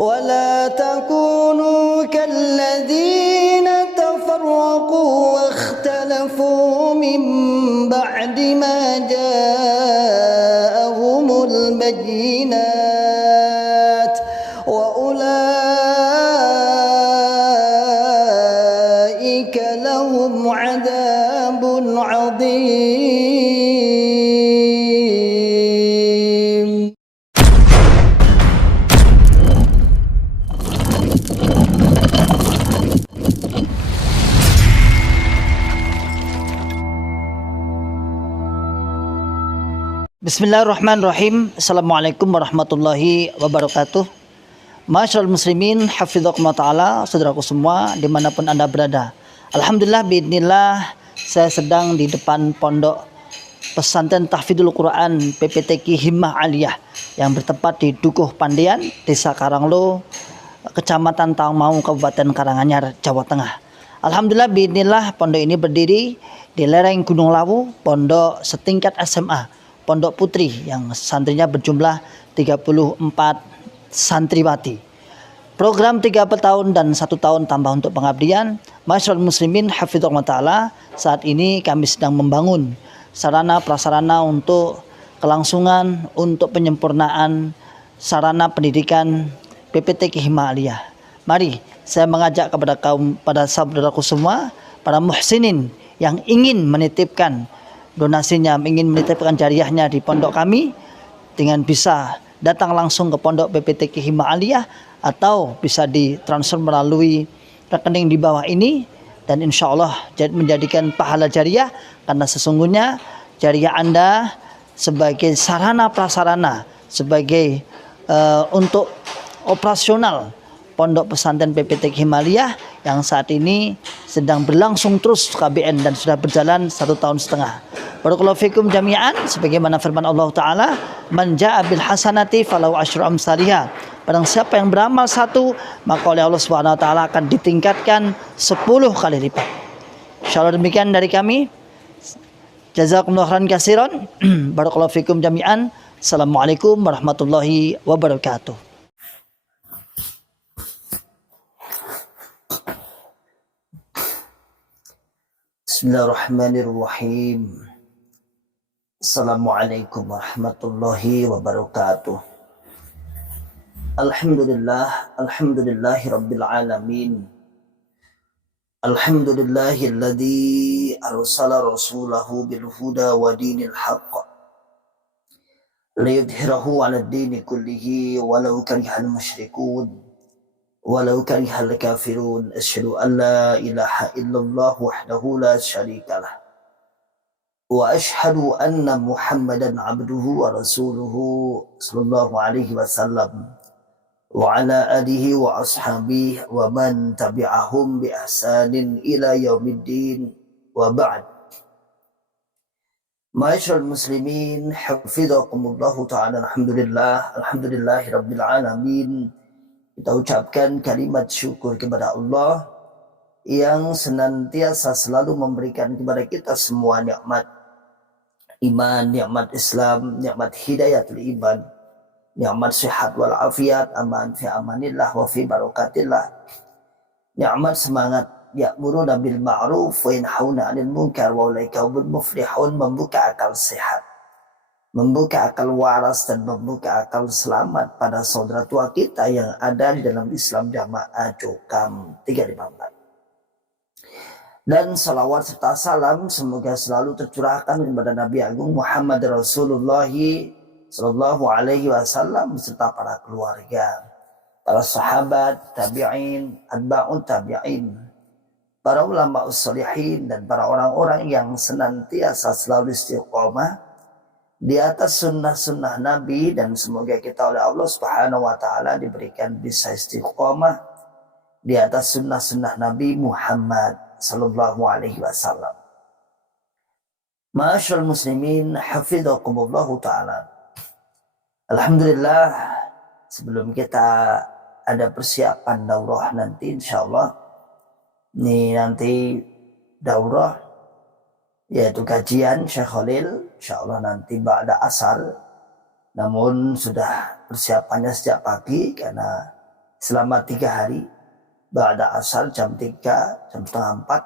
ولا تكونوا كالذين تفرقوا واختلفوا من بعد ما جاءهم البينات وأولئك لهم عذاب عظيم. Bismillahirrahmanirrahim. Assalamualaikum warahmatullahi wabarakatuh. Masyaallah muslimin, hafizakumullah ta'ala, saudaraku semua dimanapun anda berada. Alhamdulillah biidznillah, saya sedang di depan pondok pesantren tahfidzul Quran PPTQ Himmah Aliyah yang bertempat di Dukuh Pandian, Desa Karanglo, Kecamatan Tawangmangu, Kabupaten Karanganyar, Jawa Tengah. Alhamdulillah biidznillah, pondok ini berdiri di lereng Gunung Lawu, pondok setingkat SMA, Pondok Putri yang santrinya berjumlah 34 santriwati. Program 3 tahun dan 1 tahun tambah untuk pengabdian. Masyaallah muslimin hafizahullah ta'ala, saat ini kami sedang membangun sarana prasarana untuk kelangsungan, untuk penyempurnaan sarana pendidikan PPTQ Himmah Aliyah. Mari saya mengajak pada saudaraku semua, para muhsinin yang ingin menitipkan donasinya, ingin menitipkan jariahnya di pondok kami, dengan bisa datang langsung ke pondok PPTQ Himmah Aliyah atau bisa ditransfer melalui rekening di bawah ini, dan insya Allah menjadikan pahala jariah, karena sesungguhnya jariah Anda sebagai sarana prasarana, sebagai untuk operasional pondok pesantren PPTQ Himmah Aliyah yang saat ini sedang berlangsung terus KBN dan sudah berjalan 1,5 tahun. Barakallahu fikum jami'an, sebagaimana firman Allah Ta'ala, man ja'a bil hasanati falahu asyru amsalihha. Barang siapa yang beramal 1, maka oleh Allah Subhanahu wa taala akan ditingkatkan 10 kali lipat. Insyaallah demikian dari kami. Jazakumullahu khairan katsiran. Barakallahu fikum jami'an. Assalamualaikum warahmatullahi wabarakatuh. Bismillahirrahmanirrahim. Assalamualaikum warahmatullahi wabarakatuh. Alhamdulillahi rabbil alamin. Alhamdulillahilladzi arsala rasulahu bil huda wa dinil haqq liyudhhirahu 'alad dini kullihi walau karihal musyrikun walau karihal kafirun. Asyhadu an la ilaha illallah wahdahu la syarikalah wa asyhadu anna Muhammadan abduhu wa rasuluhu sallallahu alaihi wasallam wa ala alihi wa ashabihi wa man tabi'ahum bi ihsanin ila yaumiddin wa ba'd. Ma'asyiral muslimin hafizakumullahu ta'ala. Alhamdulillahi rabbil alamin. Kita ucapkan kalimat syukur kepada Allah yang senantiasa selalu memberikan kepada kita semua nikmat iman, nikmat Islam, nikmat hidayatul iman, nikmat sehat wal afiat, aman fi amanillah wa fi barakatillah, nikmat semangat ya'muruna bil ma'ruf wa yanhauna 'anil munkar wa ulaika humul muflihun, membuka akal sehat, membuka akal waras, dan membuka akal selamat pada saudara tua kita yang ada di dalam Islam Jamaah Jokam 354. Dan salawat serta salam semoga selalu tercurahkan kepada Nabi Agung Muhammad Rasulullah sallallahu alaihi wasallam beserta para keluarga, para sahabat, tabi'in, atba'ut tabi'in, para ulama ussalihin, dan para orang-orang yang senantiasa selalu istiqomah di atas sunnah-sunnah Nabi. Dan semoga kita oleh Allah Subhanahu wa taala diberikan bisa istiqomah di atas sunnah-sunnah Nabi Muhammad sallallahu alaihi wasallam. Ma'asyiral muslimin hafizakumullahu ta'ala. Alhamdulillah, sebelum kita ada persiapan daurah nanti insyaallah, ini nanti daurah yaitu kajian Syekh Khalil insyaallah nanti ba'da asar, namun sudah persiapannya sejak pagi karena selama 3 hari, ba'da asar jam 3, jam setengah 4,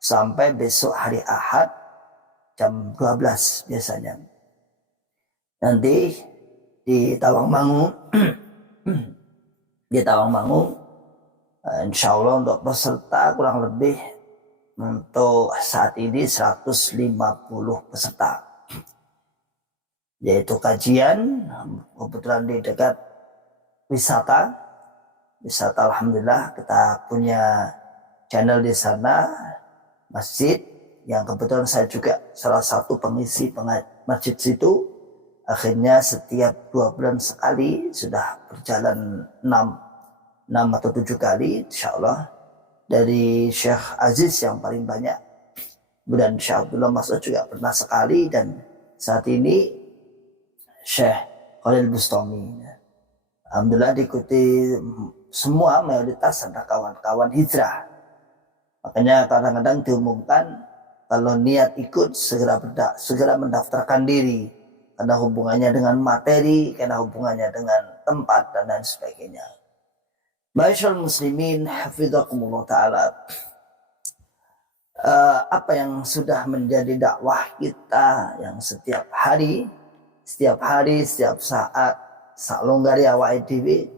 sampai besok hari Ahad jam 12 biasanya. Nanti di Tawangmangu, di Tawangmangu, insya Allah untuk peserta kurang lebih untuk saat ini 150 peserta. Yaitu kajian, kebetulan di dekat wisata alhamdulillah kita punya channel di sana, masjid yang kebetulan saya juga salah satu pengisi masjid situ. Akhirnya setiap 2 bulan sekali sudah berjalan 6 atau 7 kali insya Allah, dari Syekh Aziz yang paling banyak, kemudian Syekh Abdullah Mas'ud juga pernah sekali, dan saat ini Syekh Khalil Bustami. Alhamdulillah diikuti semua, mayoritas ada kawan-kawan hijrah. Makanya kadang-kadang diumumkan kalau niat ikut segera mendaftarkan diri, karena hubungannya dengan materi, karena hubungannya dengan tempat dan lain sebagainya. Ma'asyiral muslimin hafizakumullah taala. Apa yang sudah menjadi dakwah kita yang setiap hari, setiap saat longgari awake dhewe,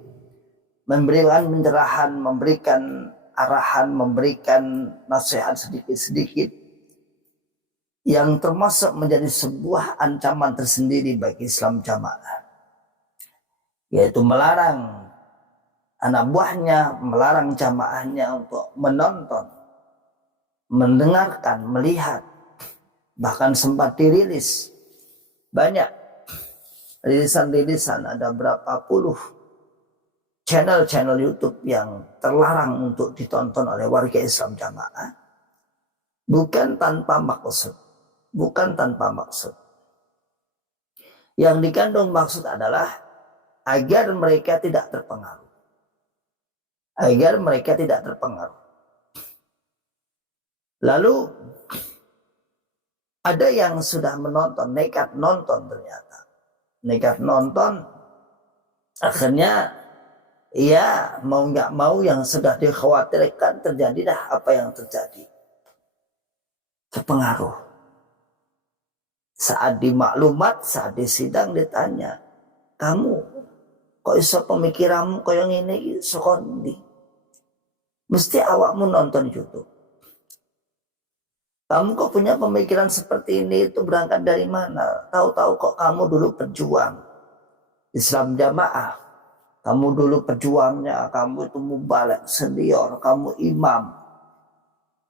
memberikan pencerahan, memberikan arahan, memberikan nasihat sedikit-sedikit yang termasuk menjadi sebuah ancaman tersendiri bagi Islam Jamaah, yaitu melarang anak buahnya, melarang jamaahnya untuk menonton, mendengarkan, melihat, bahkan sempat dirilis banyak rilisan-rilisan, ada berapa puluh channel-channel YouTube yang terlarang untuk ditonton oleh warga Islam Jamaah, bukan tanpa maksud. Yang dikandung maksud adalah agar mereka tidak terpengaruh. Lalu ada yang sudah menonton, nekat nonton ternyata. Akhirnya ya mau nggak mau yang sudah dikhawatirkan terjadilah apa yang terjadi. Terpengaruh. Saat di maklumat, saat di sidang ditanya, kamu kok iso pemikiranmu kaya ngene iki saka ndi? Mesti awakmu nonton YouTube. Kamu kok punya pemikiran seperti ini, itu berangkat dari mana? Tahu-tahu kok kamu dulu berjuang Islam Jamaah. Kamu dulu perjuangnya, kamu itu mubalek, senior, kamu imam.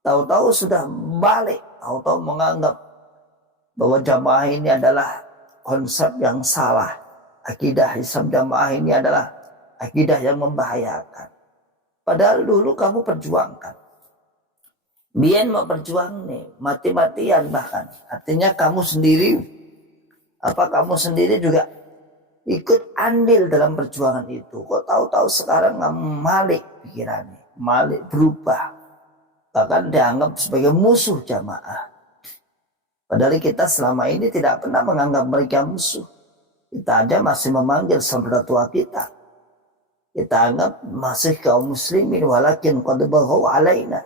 Tahu-tahu sudah balik, tahu-tahu menganggap bahwa jamaah ini adalah konsep yang salah. Akidah Islam Jamaah ini adalah akidah yang membahayakan. Padahal dulu kamu perjuangkan. Biar mau berjuang nih, mati-matian bahkan. Artinya kamu sendiri juga ikut andil dalam perjuangan itu. Kok tahu-tahu sekarang kamu malik pikirannya, malik berubah. Bahkan dianggap sebagai musuh jamaah. Padahal kita selama ini tidak pernah menganggap mereka musuh. Kita aja masih memanggil saudara tua kita. Kita anggap masih kaum muslimin walakin qad baghaw alaina.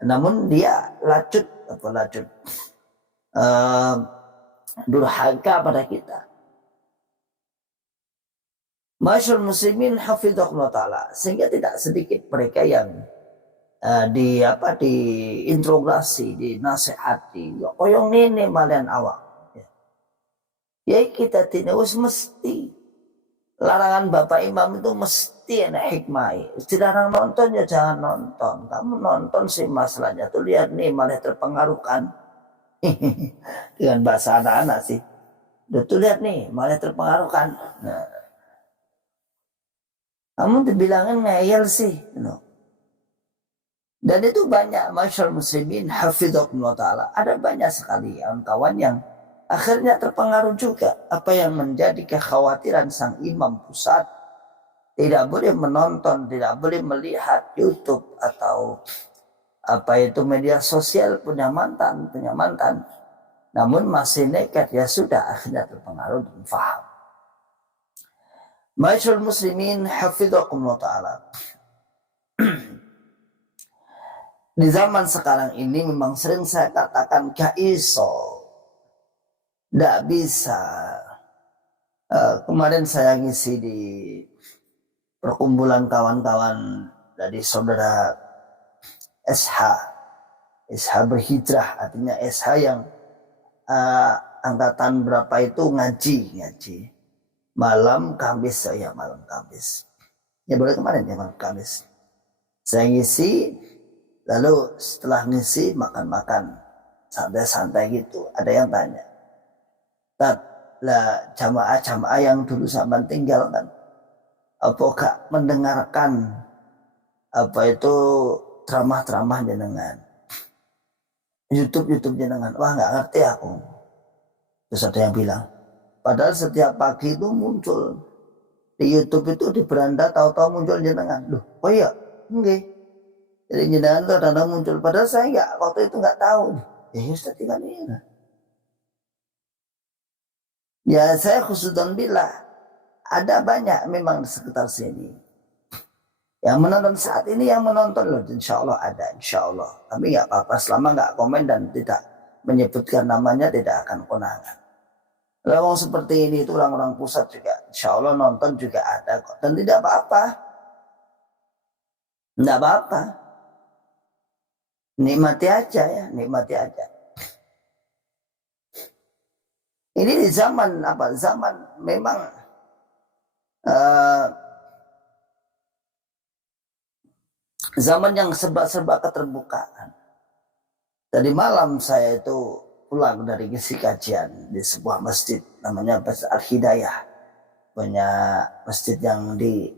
Namun dia durhaka pada kita. Masyaallah muslimin hafizahullah taala, sehingga tidak sedikit mereka yang diinterogasi, dinasihati, koyong nene malian awak. Ya kita tidak mesti larangan Bapak Imam itu mesti ada hikmah. Dilarang nonton ya jangan nonton. Kamu nonton sih masalahnya tuh, lihat nih malah terpengaruhkan. Dengan bahasa anak-anak sih. Tuh lihat nih malah terpengaruhkan. Nah, kamu dibilangin ngeyel sih. No. Dan itu banyak masyarakat muslimin hafizahullah ta'ala. Ada banyak sekali kawan-kawan yang akhirnya terpengaruh juga. Apa yang menjadi kekhawatiran sang imam pusat, tidak boleh menonton, tidak boleh melihat YouTube atau media sosial punya mantan. Namun masih nekat, ya sudah akhirnya terpengaruh dan faham. Ma'asyiral muslimin hafizakumullah ta'ala. Di zaman sekarang ini memang sering saya katakan gak iso, gak bisa. Kemarin saya ngisi di perkumpulan kawan-kawan dari saudara SH berhijrah, artinya SH yang angkatan berapa itu ngaji malam Kamis, malam Kamis ya, boleh kemarin ya, malam Kamis saya ngisi. Lalu setelah ngisi makan-makan santai-santai gitu, ada yang tanya, Tat, lah jamaah yang dulu sampean tinggal kan, apakah mendengarkan apa itu ceramah jenengan, YouTube jenengan? Wah, nggak ngerti aku. Terus ada yang bilang, padahal setiap pagi itu muncul di YouTube itu, di beranda tahu-tahu muncul jenengan. Loh, oh iya, enggak. Jadi jenengan itu ada muncul, padahal saya nggak, waktu itu nggak tahu. Ya Ustaz kan ini. Ya saya khususkan bila ada banyak memang di sekitar sini yang menonton saat ini, yang menonton loh, insya Allah ada, insya Allah. Tapi nggak apa-apa selama nggak komen dan tidak menyebutkan namanya, tidak akan konangan. Lawang seperti ini itu orang-orang pusat juga, insya Allah nonton juga ada kok, dan tidak apa-apa, tidak apa-apa. Nikmati aja ya, nikmati aja. Ini di zaman apa? Zaman memang zaman yang serba keterbukaan. Tadi malam saya itu pulang dari ngisi kajian di sebuah masjid namanya Masjid Al-Hidayah, punya masjid yang di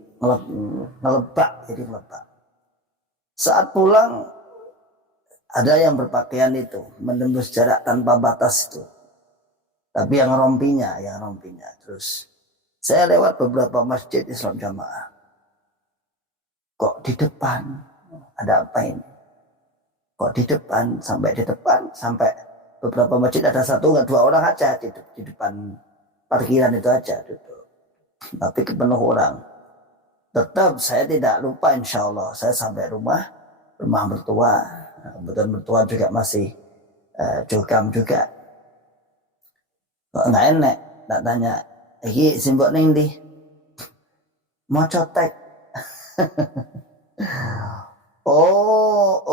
Ngelebak, jadi Ngelebak. Saat pulang ada yang berpakaian itu menembus jarak tanpa batas itu, tapi yang rompinya. Terus saya lewat beberapa masjid Islam Jamaah, kok di depan ada apa ini? Kok di depan sampai beberapa masjid ada 1 atau 2 orang aja di depan parkiran itu aja duduk, tapi penuh orang. Tetap saya tidak lupa, insya Allah saya sampai rumah mertua. Kebetulan mertua juga masih jokam juga. Kok nggak enak, tak tanya, iki simbok ning ndi? Mau cotek. Oh,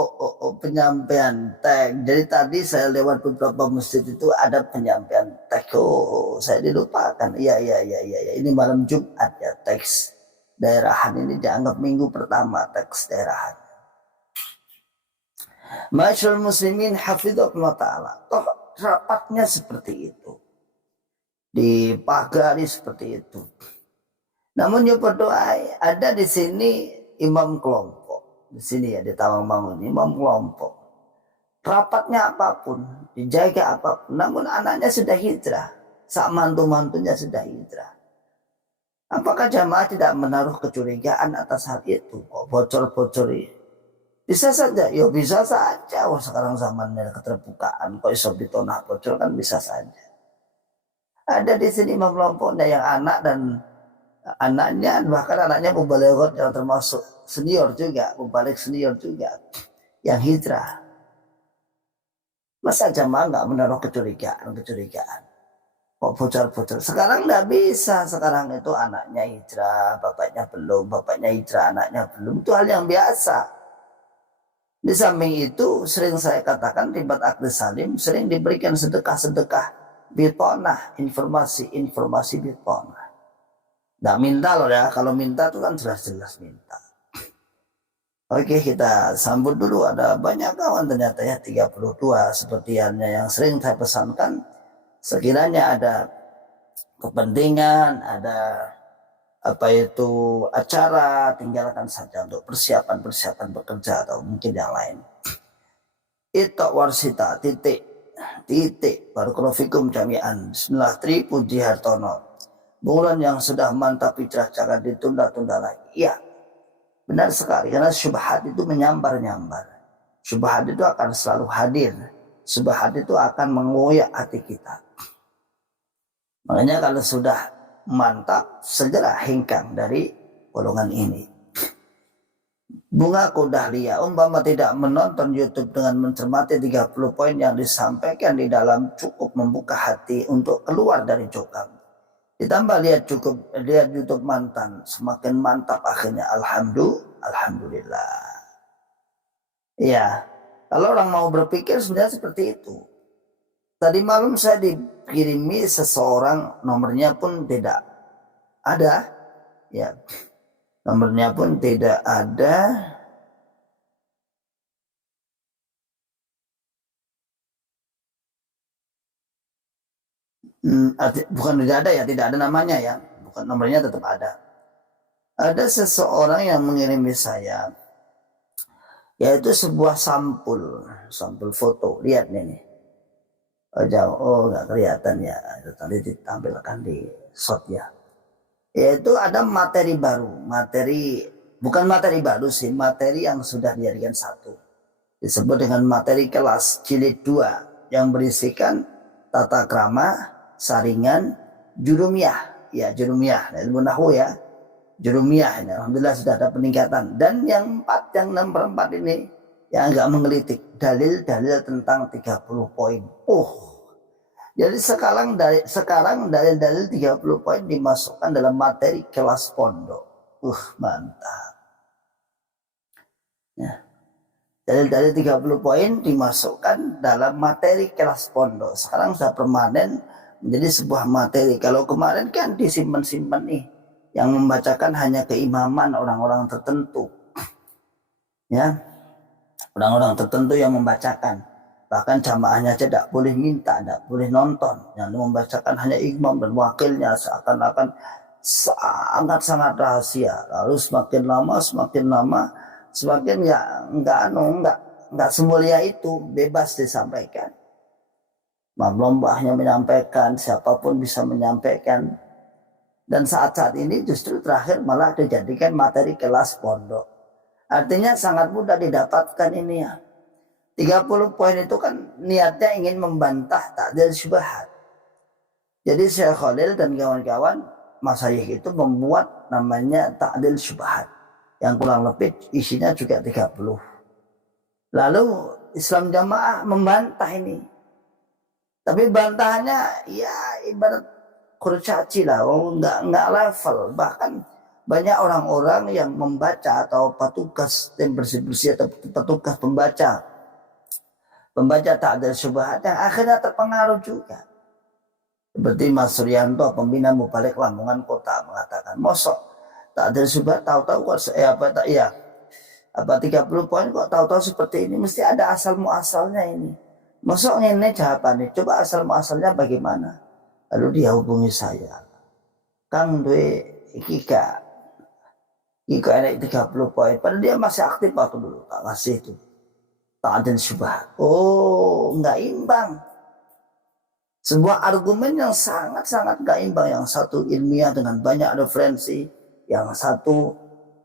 penyampaian teks. Jadi tadi saya lewat beberapa masjid itu ada penyampaian teks. Oh, saya dilupakan. Iya. Ini malam Jumat ya, teks daerahan ini dianggap minggu pertama teks daerahan. Ma'asyiral muslimin hafizakumullah ta'ala. Toh rapatnya seperti itu, dipagari seperti itu. Namun ya berdoa, ada di sini imam kelompok, di sini ya di Tawangmangun, imam kelompok. Rapatnya apapun, dijaga apapun, namun anaknya sudah hijrah, sak mantu-mantunya sudah hijrah. Apakah jamaah tidak menaruh kecurigaan atas hal itu? Kok bocor-bocor ini? Bisa saja, ya bisa saja. Wah, sekarang zamannya keterbukaan, kok iso ditonah bocor kan bisa saja. Ada di sini imam kelompoknya yang anak dan anaknya, bahkan anaknya mubaligh yang termasuk senior juga, mubaligh senior juga, yang hijrah. Masa jamaah nggak menaruh kecurigaan? Kok bocor-bocor? Sekarang nggak bisa. Sekarang itu anaknya hijrah, bapaknya belum, bapaknya hijrah, anaknya belum. Itu hal yang biasa. Di samping itu sering saya katakan ribat akdi salim, sering diberikan sedekah-sedekah bitonah, informasi bitonah. Nggak minta loh ya, kalau minta itu kan jelas-jelas minta. Oke, kita sambut dulu. Ada banyak kawan ternyata ya, 32 seperti yang sering saya pesankan. Sekiranya ada kepentingan, ada apa itu acara, tinggalkan saja untuk persiapan bekerja atau mungkin yang lain. Itu warsita titik barakallahu fikum jami'an. Bismillah, Tri Puji Hartono. Bulan yang sudah mantap hijrah jangan ditunda-tunda lagi. Iya, benar sekali, karena syubhat itu menyambar-nyambar. Syubhat itu akan selalu hadir. Syubhat itu akan mengoyak hati kita. Makanya kalau sudah mantap, segera hengkang dari golongan ini. Bunga Dahlia umpama tidak menonton YouTube dengan mencermati 30 poin yang disampaikan di dalam, cukup membuka hati untuk keluar dari cokam. Ditambah lihat YouTube mantan, semakin mantap akhirnya. Alhamdulillah. Ya, kalau orang mau berpikir sebenarnya seperti itu. Tadi malam saya dikirimi seseorang, nomornya pun tidak ada, ya, nomornya pun tidak ada. Bukan tidak ada ya, tidak ada namanya ya, bukan, nomornya tetap ada. Ada seseorang yang mengirimi saya, yaitu sebuah sampul foto. Lihat nih. Jauh, nggak kelihatan ya, itu tadi ditampilkan di shot ya. Yaitu ada materi baru, bukan materi baru sih, materi yang sudah dijadikan satu. Disebut dengan materi kelas jilid 2 yang berisikan tata krama, saringan, jurumiyah, ya jurumiyah, ilmu nahwu ya, jurumiyah ini. Alhamdulillah sudah ada peningkatan. Dan yang 4, yang nomor 4 ini yang agak menggelitik, dalil-dalil tentang 30 poin. Jadi sekarang dalil-dalil 30 poin dimasukkan dalam materi kelas pondok. Mantap. Ya. Dalil-dalil 30 poin dimasukkan dalam materi kelas pondok. Sekarang sudah permanen menjadi sebuah materi. Kalau kemarin kan disimpan-simpan nih, yang membacakan hanya keimaman orang-orang tertentu. Ya. Orang-orang tertentu yang membacakan. Bahkan jamaahnya aja tidak boleh minta, tidak boleh nonton. Yang membacakan hanya imam dan wakilnya, seakan-akan sangat-sangat rahasia. Lalu semakin lama semakin ya enggak semulia itu, bebas disampaikan. Lombanya menyampaikan, siapapun bisa menyampaikan. Dan saat-saat ini justru terakhir malah dijadikan materi kelas pondok. Artinya sangat mudah didapatkan ini ya. 30 poin itu kan niatnya ingin membantah ta'dil syubhat. Jadi Syekh Khalil dan kawan-kawan masyayikh itu membuat namanya ta'dil syubhat, yang kurang lebih isinya juga 30. Lalu Islam Jamaah membantah ini. Tapi bantahannya ya ibarat kurcaci lah, enggak level. Bahkan banyak orang-orang yang membaca atau petugas tim bersih-bersih atau petugas pembaca ta'dil syubhat yang akhirnya terpengaruh juga. Seperti Mas Suryanto, pembina Mubalik Lamongan Kota, mengatakan, mosok ta'dil syubhat tahu-tahu kok 30 poin kok tahu-tahu seperti ini, mesti ada asal muasalnya ini. Mosok ngene jawabannya, coba asal muasalnya bagaimana? Lalu dia hubungi saya. Kang duwe iki enak 30 poin, padahal dia masih aktif waktu dulu, tak ngasih itu. Ta'dil syubhat. Enggak imbang. Sebuah argumen yang sangat-sangat enggak imbang. Yang satu ilmiah dengan banyak referensi, yang satu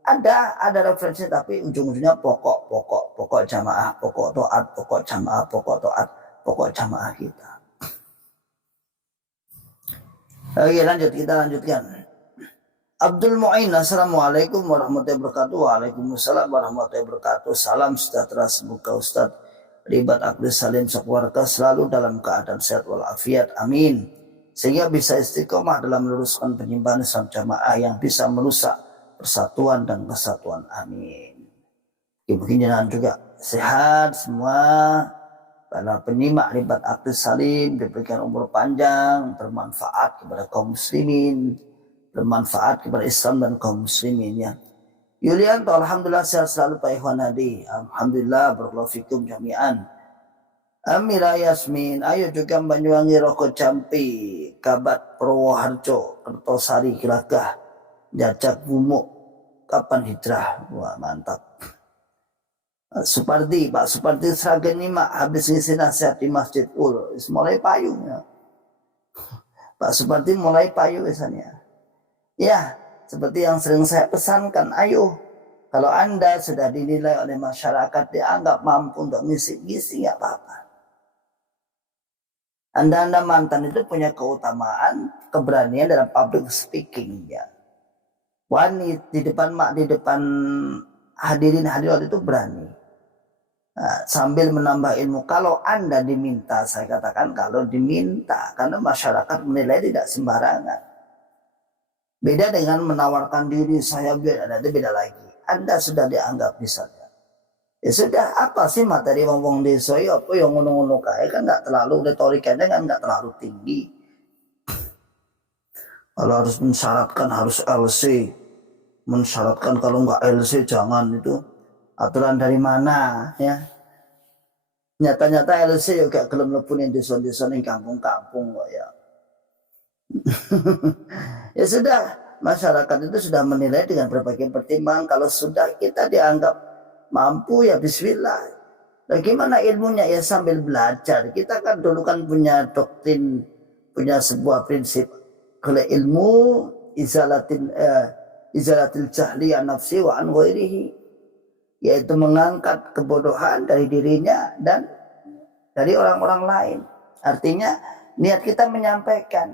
ada referensi tapi ujung-ujungnya pokok jamaah, pokok taat, pokok jamaah, pokok taat, pokok jamaah kita. Oke, kita lanjutkan. Abdul Mu'in, assalamualaikum warahmatullahi wabarakatuh. Waalaikumsalam warahmatullahi wabarakatuh. Salam sejahtera, semoga Ustadz Ribat Aklis Salim sekeluarga selalu dalam keadaan sehat walafiat, amin. Sehingga bisa istiqomah dalam meluruskan penyimpangan Islam Jamaah yang bisa merusak persatuan dan kesatuan, amin. Begini juga sehat semua para penyimak Ribat Aklis Salim, diberikan umur panjang, bermanfaat kepada kaum muslimin, bermanfaat kepada Islam dan kaum muslimin ya. Yulianto, alhamdulillah sehat selalu Pak Ikhwan Hadi. Alhamdulillah, barakallahu fikum jami'an. Amira Yasmin, ayo juga Banyuwangi Rokok Campi, Kabat Purwoharjo, Kertosari Gelagah, Jajak Gumuk, kapan hijrah? Wah mantap. Supardi, Pak Supardi Sragen Nyimak, habis ngisi nasihat di Masjid Ul, mulai payu ya. Pak Supardi mulai payu biasanya. Ya, seperti yang sering saya pesankan, ayo, kalau Anda sudah dinilai oleh masyarakat, dianggap mampu untuk ngisi-ngisi, nggak apa-apa. Anda mantan itu punya keutamaan, keberanian dalam public speaking ya. Di depan hadirin hadirat itu berani. Nah, sambil menambah ilmu. Kalau Anda diminta, saya katakan kalau diminta, karena masyarakat menilai tidak sembarangan. Beda dengan menawarkan diri saya biar ada, itu beda lagi. Anda sudah dianggap misalnya. Ya sudah, apa sih materi ngomong desa ya apa yang ngono-ngono kayak kan nggak terlalu retorikanya kan nggak terlalu tinggi. Kalau harus mensyaratkan harus LC, mensyaratkan kalau nggak LC jangan, itu aturan dari mana ya? Nyata-nyata LC juga gelem lepunin desa-desa ning kampung-kampung kok ya. Ya sudah, masyarakat itu sudah menilai dengan berbagai pertimbangan. Kalau sudah kita dianggap mampu ya bismillah. Bagaimana ilmunya ya sambil belajar. Kita kan dulu kan punya doktrin, punya sebuah prinsip. Kalau ilmu izalatil jahli an nafsi wa an ghairihi, yaitu mengangkat kebodohan dari dirinya dan dari orang-orang lain. Artinya niat kita menyampaikan.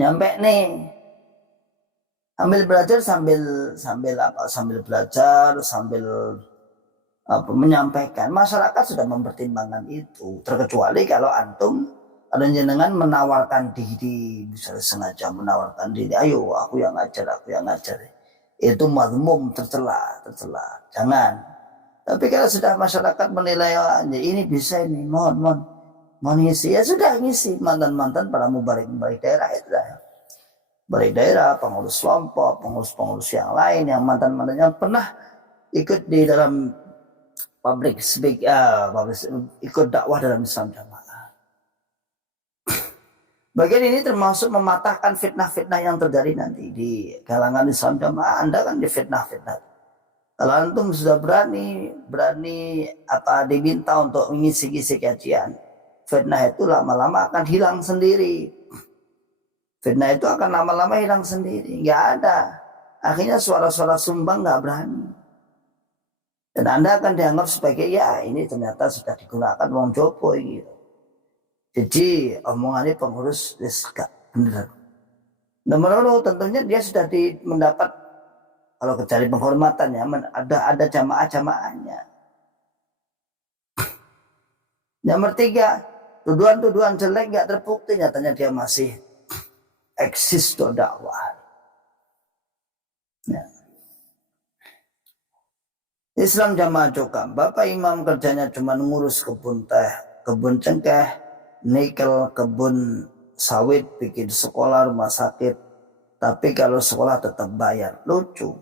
Nyampe nih. Sambil belajar sambil belajar sambil menyampaikan. Masyarakat sudah mempertimbangkan itu. Terkecuali kalau antum ada jenengan menawarkan diri, misalnya sengaja menawarkan diri, ayo aku yang ngajar. Itu mazmum, tercela. Jangan. Tapi kalau sudah masyarakat menilai ini bisa ini, mohon ngisi, ya sudah ngisi. Mantan para mubarik daerah itu dah. Balik daerah, pengurus kelompok, pengurus yang lain yang mantan-mantan yang pernah ikut di dalam ikut dakwah dalam Islam Jamaah. Bagian ini termasuk mematahkan fitnah-fitnah yang terjadi nanti di kalangan Islam Jamaah. Anda kan difitnah-fitnah. Kalau antum sudah berani diminta untuk mengisi kajian, fitnah itu lama-lama akan hilang sendiri. Fitnah itu akan lama-lama hilang sendiri, nggak ada. Akhirnya suara-suara sumbang nggak berani. Dan Anda akan dianggap sebagai ya ini ternyata sudah digunakan wong jopo gitu. Jadi omongannya pengurus gak bener. Nomor tentunya dia sudah mendapat kalau cari penghormatan ya, ada jamaah-jamaahnya. Nomor 3, tuduhan-tuduhan jelek nggak terbukti, nyatanya dia masih eksis do dakwah. Ya. Islam Jamaah Jokam, Bapak Imam kerjanya cuma ngurus kebun teh, kebun cengkeh, nikel, kebun sawit, bikin sekolah, rumah sakit. Tapi kalau sekolah tetap bayar, lucu.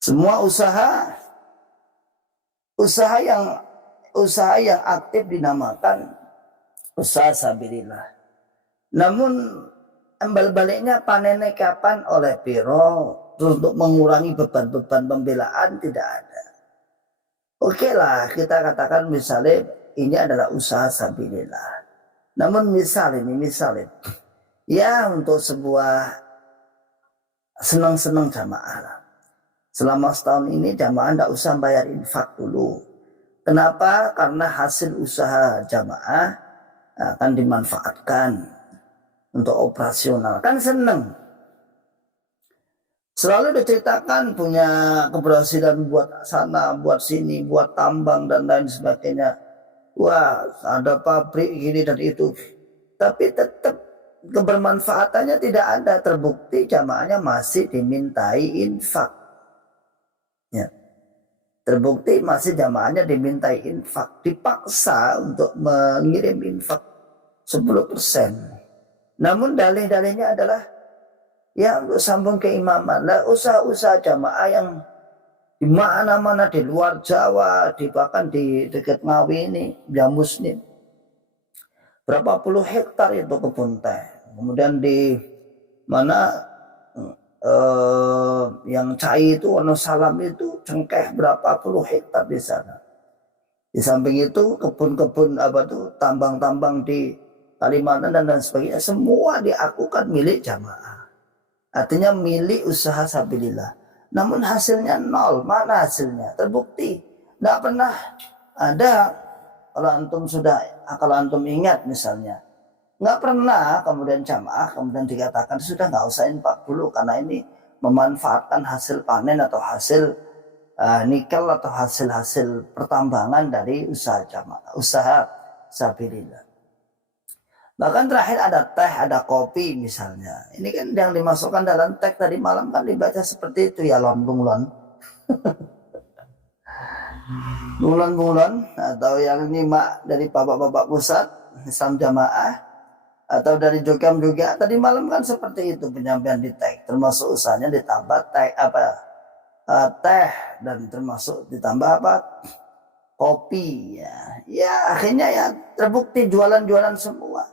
Semua usaha yang aktif dinamakan usaha sabilillah. Namun embal baliknya panennya kapan oleh biro untuk mengurangi beban-beban pembelaan tidak ada. Oke lah, kita katakan misalnya ini adalah usaha sabilillah. Namun misalnya ya untuk sebuah senang-senang jamaah lah. Selama setahun ini jamaah tidak usah bayar infak dulu. Kenapa? Karena hasil usaha jamaah akan dimanfaatkan untuk operasional, kan seneng. Selalu diceritakan punya keberhasilan buat sana, buat sini, buat tambang dan lain sebagainya. Wah, ada pabrik gini dan itu. Tapi tetap kebermanfaatannya tidak ada. Terbukti jamaahnya masih dimintai infak. Ya. Terbukti masih jamaahnya dimintai infak. Dipaksa untuk mengirim infak 10%. Namun dalih-dalihnya adalah ya untuk sambung keimaman. Lah usaha-usaha jamaah yang di mana-mana di luar Jawa, bahkan di dekat Ngawi ini, Jamus ini, berapa puluh hektar itu kebun teh. Kemudian di mana yang Cai itu Wonosalam itu cengkeh berapa puluh hektar di sana. Di samping itu kebun-kebun tambang-tambang di Kalimantan dan lain sebagainya, semua diakukan milik jamaah. Artinya milik usaha sabilillah. Namun hasilnya nol. Mana hasilnya? Terbukti. Tidak pernah ada Kalau antum ingat misalnya, nggak pernah kemudian jamaah kemudian dikatakan sudah nggak usah infak dulu karena ini memanfaatkan hasil panen atau hasil nikel atau hasil-hasil pertambangan dari usaha jamaah, usaha sabilillah. Bahkan terakhir ada teh, ada kopi misalnya. Ini kan yang dimasukkan dalam teh tadi malam kan dibaca seperti itu ya, lon-bunglon. Bunglon-bunglon atau yang nyimak dari bapak-bapak pusat Islam Jamaah atau dari Jogam juga tadi malam kan seperti itu penyampaian di teh, termasuk usahanya ditambah teh dan termasuk ditambah kopi ya akhirnya ya terbukti jualan-jualan semua.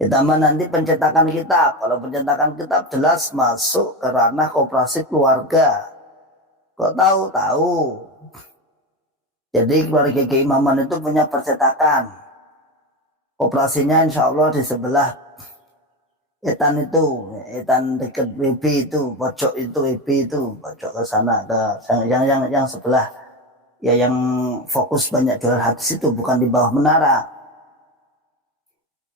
Ditambah nanti pencetakan kitab. Kalau pencetakan kitab jelas masuk ke ranah koperasi keluarga. Kok tahu? Jadi keluarga keimaman itu punya percetakan. Operasinya insya Allah di sebelah etan dekat WB itu, pojok itu WB itu, pojok ke sana ke yang sebelah ya yang fokus banyak jual hadis itu bukan di bawah menara.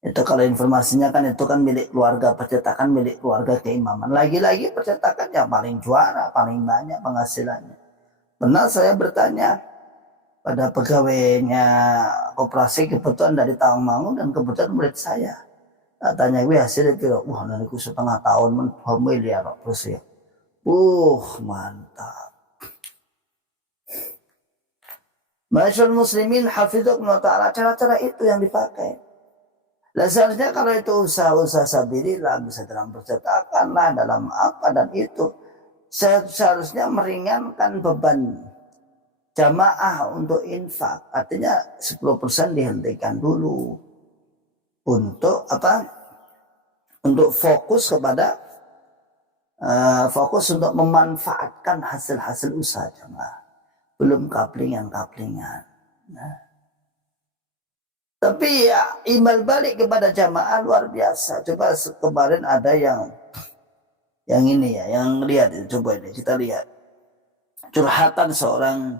Itu kalau informasinya kan itu kan milik keluarga, percetakan milik keluarga keimaman. Lagi-lagi percetakan yang paling juara, paling banyak penghasilannya. Pernah saya bertanya pada pegawainya koperasi kebetulan dari Tawangmangu dan kebetulan murid saya. Tanya gue hasilnya kira, wah nanti 1,5 tahun 2 miliar terus ya. Mantap. Masyaallah muslimin hafidhakumullah ta'ala, cara-cara itu yang dipakai. Dan seharusnya kalau itu usaha-usaha sabilillah bisa dalam percetakan lah, dalam apa dan itu seharusnya meringankan beban jamaah untuk infak. Artinya 10% dihentikan dulu untuk apa? Untuk fokus kepada fokus untuk memanfaatkan hasil-hasil usaha jamaah. Belum kaplingan. Nah. Tapi ya imbal balik kepada jamaah luar biasa. Coba kemarin ada yang ini ya, yang lihat coba ini kita lihat curhatan seorang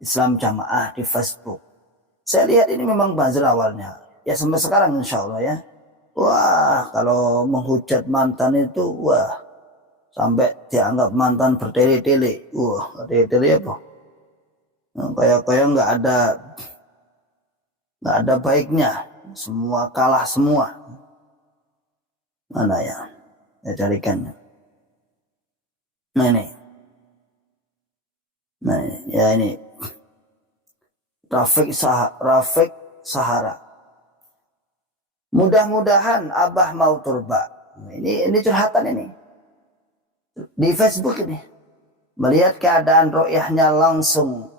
Islam jamaah di Facebook. Saya lihat ini memang buzzer awalnya. Ya sampai sekarang insya Allah ya. Wah kalau menghujat mantan itu wah sampai dianggap mantan bertele-tele. Wah tele-tele apa? Kayak nggak ada baiknya, semua kalah semua. Mana ya? Ya carikannya. Nah ini ya ini Rafiq Sahara. Mudah-mudahan Abah mau turba. Ini curhatan ini di Facebook ini. Melihat keadaan ro'yahnya langsung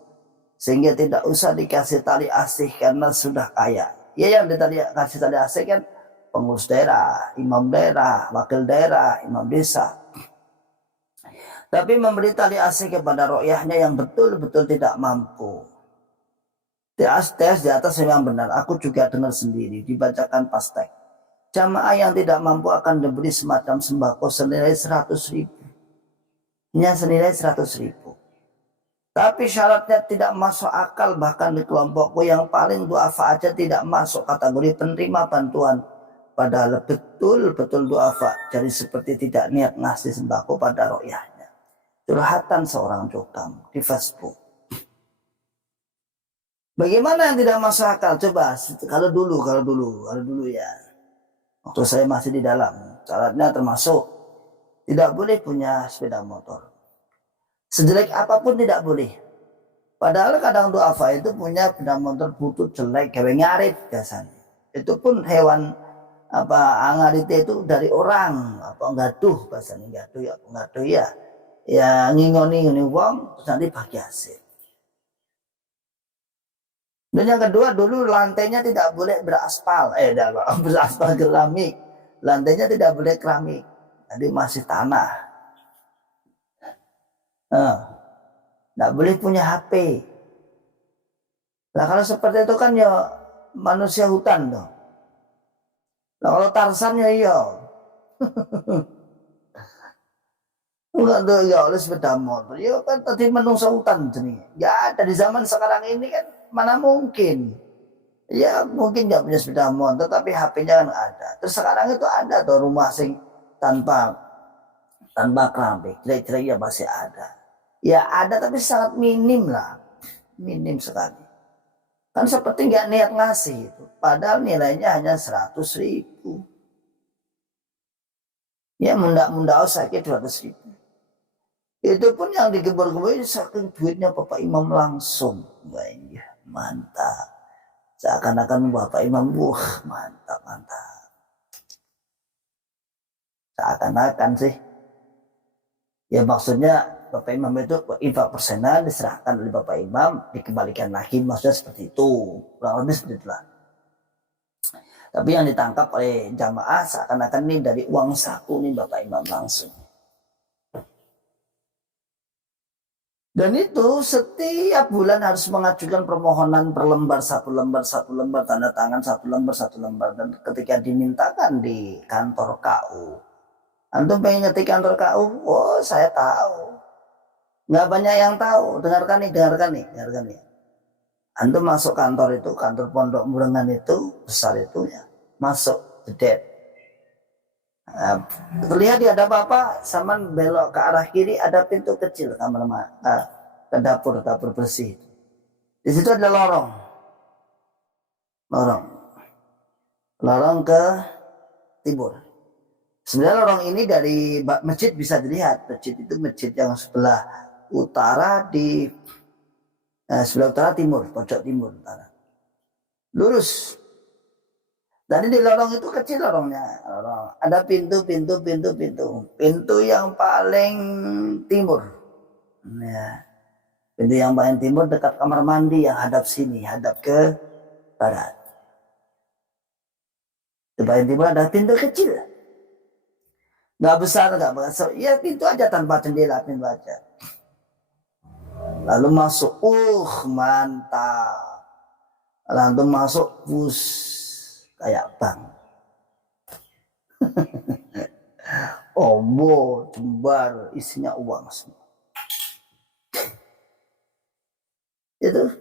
sehingga tidak usah dikasih tali asih karena sudah kaya. Ya yang dikasih tali asih kan pengurus daerah, imam daerah, wakil daerah, imam desa. Tapi memberi tali asih kepada ro'yahnya yang betul-betul tidak mampu. Tes di atas memang benar. Aku juga dengar sendiri dibacakan pastek. Jamaah yang tidak mampu akan diberi semacam sembako senilai 100.000. Hanya senilai 100.000. Tapi syaratnya tidak masuk akal, bahkan di kelompokku yang paling duafa aja tidak masuk kategori penerima bantuan. Padahal betul-betul duafa, jadi seperti tidak niat ngasih sembako pada ro'yahnya. Curhatan seorang Jokam di Facebook. Bagaimana yang tidak masuk akal? Coba kalau dulu ya. Waktu saya masih di dalam, syaratnya termasuk tidak boleh punya sepeda motor. Sejelek apapun tidak boleh. Padahal kadang duafa itu punya sepeda motor butut jelek, gawe ngarit biasanya. Itu pun hewan ngarit itu dari orang, gaduh bahasanya gaduh ya. Ya ngingoni wong terus nanti bagi hasil. Dan yang kedua dulu lantainya tidak boleh beraspal, beraspal keramik. Lantainya tidak boleh keramik. Jadi masih tanah. Nggak boleh punya HP. Nah kalau seperti itu kan ya manusia hutan dong. Nah kalau Tarsan ya iya. Enggak tuh ya oleh sepeda motor. Ya kan tadi menungso hutan jenis. Ya ada di zaman sekarang ini kan mana mungkin. Ya mungkin nggak punya sepeda motor tapi HP-nya kan ada. Terus sekarang itu ada tuh rumah sing tanpa keramik, jelek-jelek ya masih ada. Ya ada tapi sangat minim lah, minim sekali. Kan seperti nggak niat ngasih itu, padahal nilainya hanya 100.000. Ya munda sakit 200.000. Itu pun yang digembor-gembor saking duitnya Bapak Imam langsung. Wah iya, mantap. Seakan-akan Bapak Imam, wah mantap. Seakan-akan sih. Ya maksudnya Bapak Imam itu infak persenan diserahkan oleh Bapak Imam, dikembalikan lagi, maksudnya seperti itu. Kurang lebih seperti itulah. Tapi yang ditangkap oleh jamaah seakan-akan ini dari uang saku nih Bapak Imam langsung. Dan itu setiap bulan harus mengajukan permohonan per lembar, satu lembar, tanda tangan satu lembar. Dan ketika dimintakan di kantor KU, antum pengen ngetik kantor KU, oh saya tahu. Nggak banyak yang tahu, dengarkan nih. Antum masuk kantor itu, kantor Pondok Murengan itu, besar itu ya, masuk, jedet. Terlihat ada apa-apa, saman belok ke arah kiri ada pintu kecil kamar ke dapur bersih. Di situ ada lorong ke timur. Sebenarnya lorong ini dari masjid bisa dilihat. Masjid itu masjid yang sebelah utara di sebelah utara timur, pojok timur utara. Lurus. Dan di lorong itu kecil lorongnya. Ada pintu. Pintu yang paling timur. Ya. Pintu yang paling timur dekat kamar mandi yang hadap sini, hadap ke barat. Di paling timur ada pintu kecil. Nggak besar. Ya pintu aja tanpa jendela, pintu aja. Lalu masuk, mantap. Lalu masuk, kayak bank. Ombo, jembar, isinya uang semua. Itu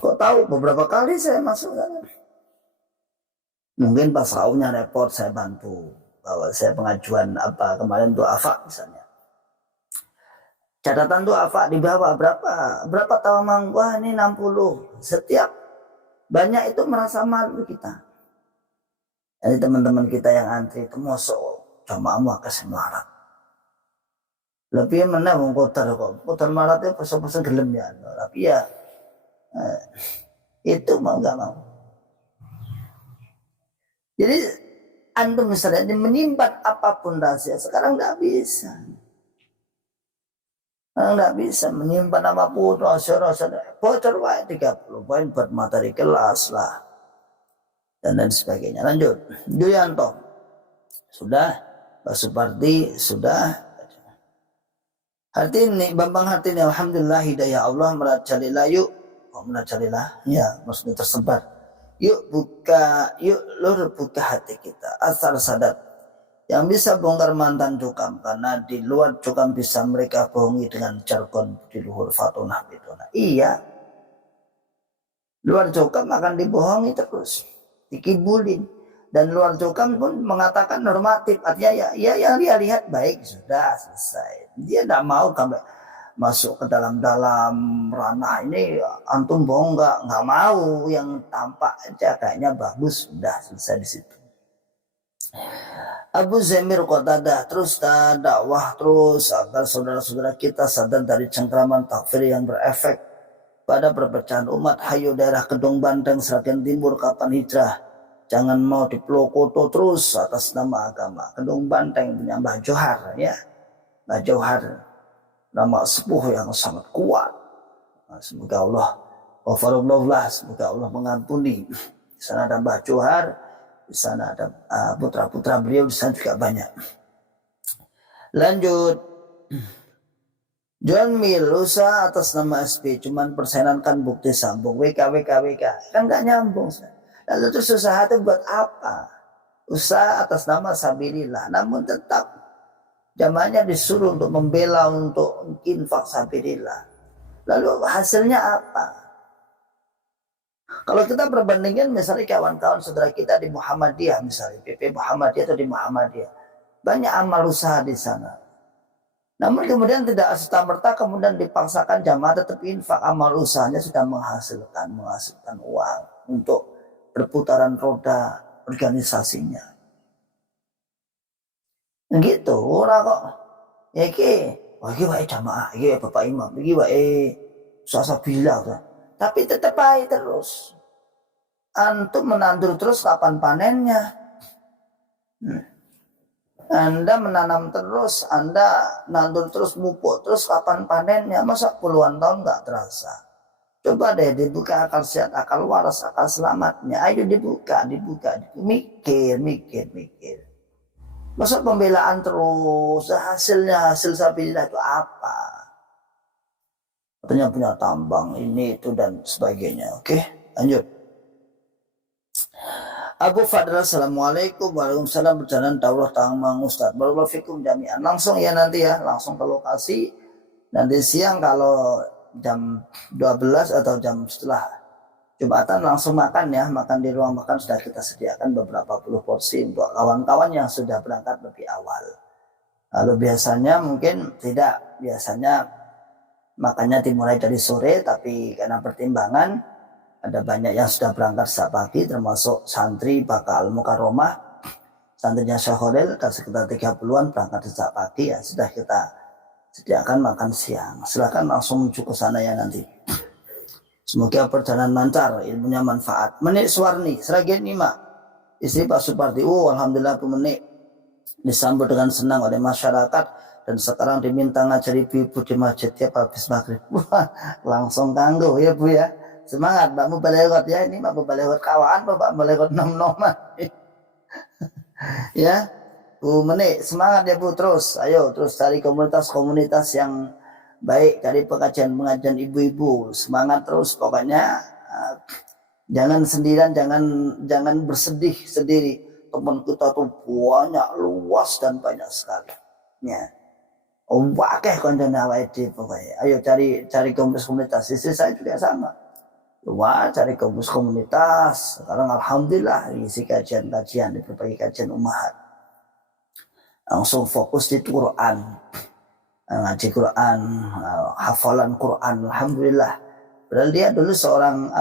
kok tahu beberapa kali saya masuk kan? Mungkin pas kaunya repot saya bantu. Bahwa saya pengajuan apa kemarin tuh AFA misalnya. Catatan tuh AFA di bawah berapa tahun wah ini 60. Setiap banyak itu merasa malu kita. Jadi teman-teman kita yang antri itu mosok jamaah kasih melarat. Lebih mana mau kotor maratnya pasang gelem ya. Tapi ya itu mau nggak mau. Jadi antum misalnya menyimpan apapun rahasia sekarang nggak bisa. Nggak bisa menyimpan apapun rahasia bocor wae 30 poin buat materi kelas lah dan sebagainya. Lanjut, Yulianto sudah, Pak Supardi sudah, Hartini, Bambang Hartini, alhamdulillah hidayah Allah merajalillah yuk, merajalillah ya maksudnya tersebar. Yuk buka hati kita asal sadar yang bisa bongkar mantan cukam, karena di luar cukam bisa mereka bohongi dengan jargon di luhur fatonah bitona. Iya, luar cukam akan dibohongi terus, dikibulin, dan luar cukam pun mengatakan normatif, artinya ya yang dia lihat baik sudah selesai. Dia tidak mau masuk ke dalam ranah ini antum bohong nggak mau, yang tampak aja kayaknya bagus sudah selesai di situ. Abu Zamir Qatadah terus dakwah terus agar saudara-saudara kita sadar dari cengkraman takfir yang berefek pada perpecahan umat. Hayo daerah Kedung Banteng Seragen Timur, kapan hijrah? Jangan mau diplokoto terus atas nama agama. Kedung Banteng punya Mbah Johar ya. Mbah Johar nama sepuh yang sangat kuat. Semoga Allah wafarullah, semoga Allah mengampuni. Di sana ada Mbah Johar, di sana ada putra-putra beliau, di sana juga banyak. Lanjut, John Mill usaha atas nama SP, cuman persenan kan bukti sambung, WK kan nggak nyambung. Lalu terus usaha itu buat apa? Usaha atas nama sabilillah, namun tetap jamaahnya disuruh untuk membela, untuk infak sabilillah. Lalu hasilnya apa? Kalau kita perbandingan misalnya kawan-kawan saudara kita di Muhammadiyah, misalnya PP Muhammadiyah atau di Muhammadiyah, banyak amal usaha di sana. Namun kemudian tidak serta-merta kemudian dipaksakan jamaah tetap infak, amal usahanya sudah menghasilkan uang untuk perputaran roda organisasinya. Gitu, orang kok ya iki, wah iki wae jamaah, iki Bapak Imam, iki wae Sasabila. Tapi tetap baik terus. Antum menandur terus kapan panennya? Anda menanam terus, Anda nandur terus, mupuk terus, kapan panennya? Masa puluhan tahun nggak terasa? Coba deh dibuka akal sehat, akal waras, akal selamatnya. Ayo dibuka. Mikir. Masa pembelaan terus, hasilnya, hasil sabilillah itu apa? Katanya punya tambang, ini, itu, dan sebagainya. Oke, lanjut. Abu Fadl, Assalamualaikum. Waalaikumsalam. Berjalan daulah Mang Ustaz. Barakallahu fikum jami'an. Langsung ya nanti ya, langsung ke lokasi. Nanti siang kalau jam 12 atau jam setelah Jumatan langsung makan ya. Makan di ruang makan sudah kita sediakan beberapa puluh porsi untuk kawan-kawan yang sudah berangkat lebih awal. Lalu biasanya mungkin tidak. Biasanya makannya dimulai dari sore, tapi karena pertimbangan ada banyak yang sudah berangkat sejak pagi, termasuk santri Bakal Mukaromah, santrinya Syekholil, sekitar 30-an berangkat sejak pagi ya, sudah kita sediakan makan siang. Silahkan langsung menuju ke sana ya nanti. Semoga perjalanan lancar, ilmunya manfaat. Menik Suwarni, Seragen Nima, istri Pak Supardi, alhamdulillah Menik disambut dengan senang oleh masyarakat, dan sekarang diminta ngajari ibu di masjid tiap habis maghrib. Wah, langsung kanggo ya Bu ya. Semangat Mbak Mubalewat ya, ini Mbak Mubalewat kawan Mbak Mubalewat nom-noman. Ya Bu Menik, semangat ya Bu, terus ayo terus cari komunitas-komunitas yang baik, cari pengajian ibu-ibu, semangat terus pokoknya. Jangan sendirian, jangan bersedih sendiri. Teman kita tuh banyak, luas dan banyak sekali ya. Wakeh konten awake pokoknya. Ayo cari komunitas. Istri saya juga sama. Wah, cari komunitas. Sekarang alhamdulillah isi kajian-kajian di berbagai kajian umahat. Langsung fokus di Quran, ngaji Quran, hafalan Quran, alhamdulillah. Padahal dia dulu seorang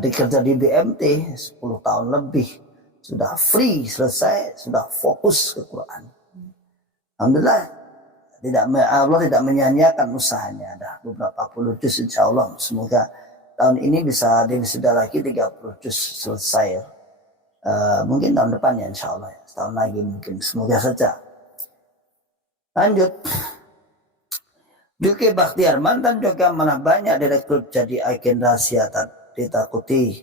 dikerja di BMT 10 tahun lebih, sudah free, selesai, sudah fokus ke Quran. Alhamdulillah. Allah tidak menyanyiakan usahanya. Ada beberapa puluh juz insya Allah. Semoga tahun ini bisa sudah lagi 30 juz selesai. Mungkin tahun depan ya insya Allah. Setahun lagi mungkin. Semoga saja. Lanjut. Duki Bakhtiar, mantan juga malah banyak direkrut jadi agen rahasia ditakuti.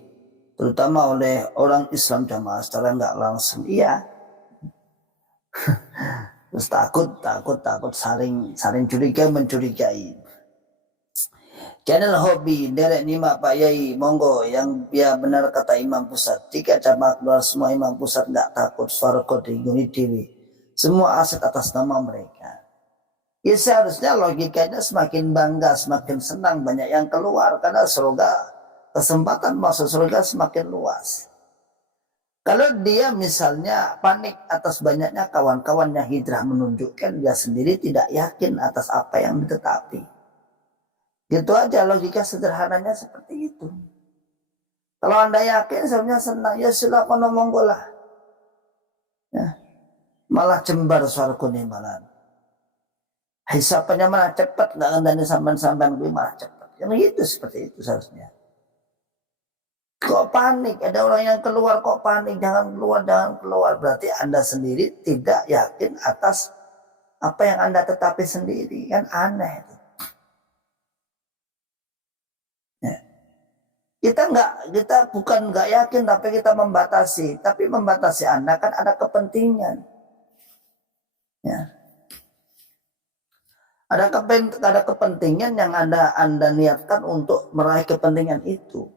Terutama oleh orang Islam jamaah secara nggak langsung. Iya. Terus takut saling curiga mencurigai. Channel hobi derek nyimak Pak Yai, monggo yang ya benar kata Imam Pusat. Jika jamaah keluar semua Imam Pusat nggak takut swarga diguni dewi. Semua aset atas nama mereka. Ya seharusnya logikanya semakin bangga, semakin senang banyak yang keluar karena surga, kesempatan masuk surga semakin luas. Kalau dia misalnya panik atas banyaknya kawan-kawan yang hijrah, menunjukkan dia sendiri tidak yakin atas apa yang ditetapi. Gitu aja logika sederhananya seperti itu. Kalau Anda yakin sebenarnya senang, ya silakan monggo lah. Ya. Malah jembar suaraku nih malah. Hisapannya malah cepat, nggak ngandani sampan-sampan gue malah cepat. Yang gitu seperti itu seharusnya. Kok panik? Ada orang yang keluar kok panik? Jangan keluar. Berarti Anda sendiri tidak yakin atas apa yang Anda tetapi sendiri. Kan aneh. Ya. Kita bukan nggak yakin, tapi kita membatasi. Tapi membatasi Anda kan ada kepentingan. Ya. Ada kepentingan yang Anda niatkan untuk meraih kepentingan itu.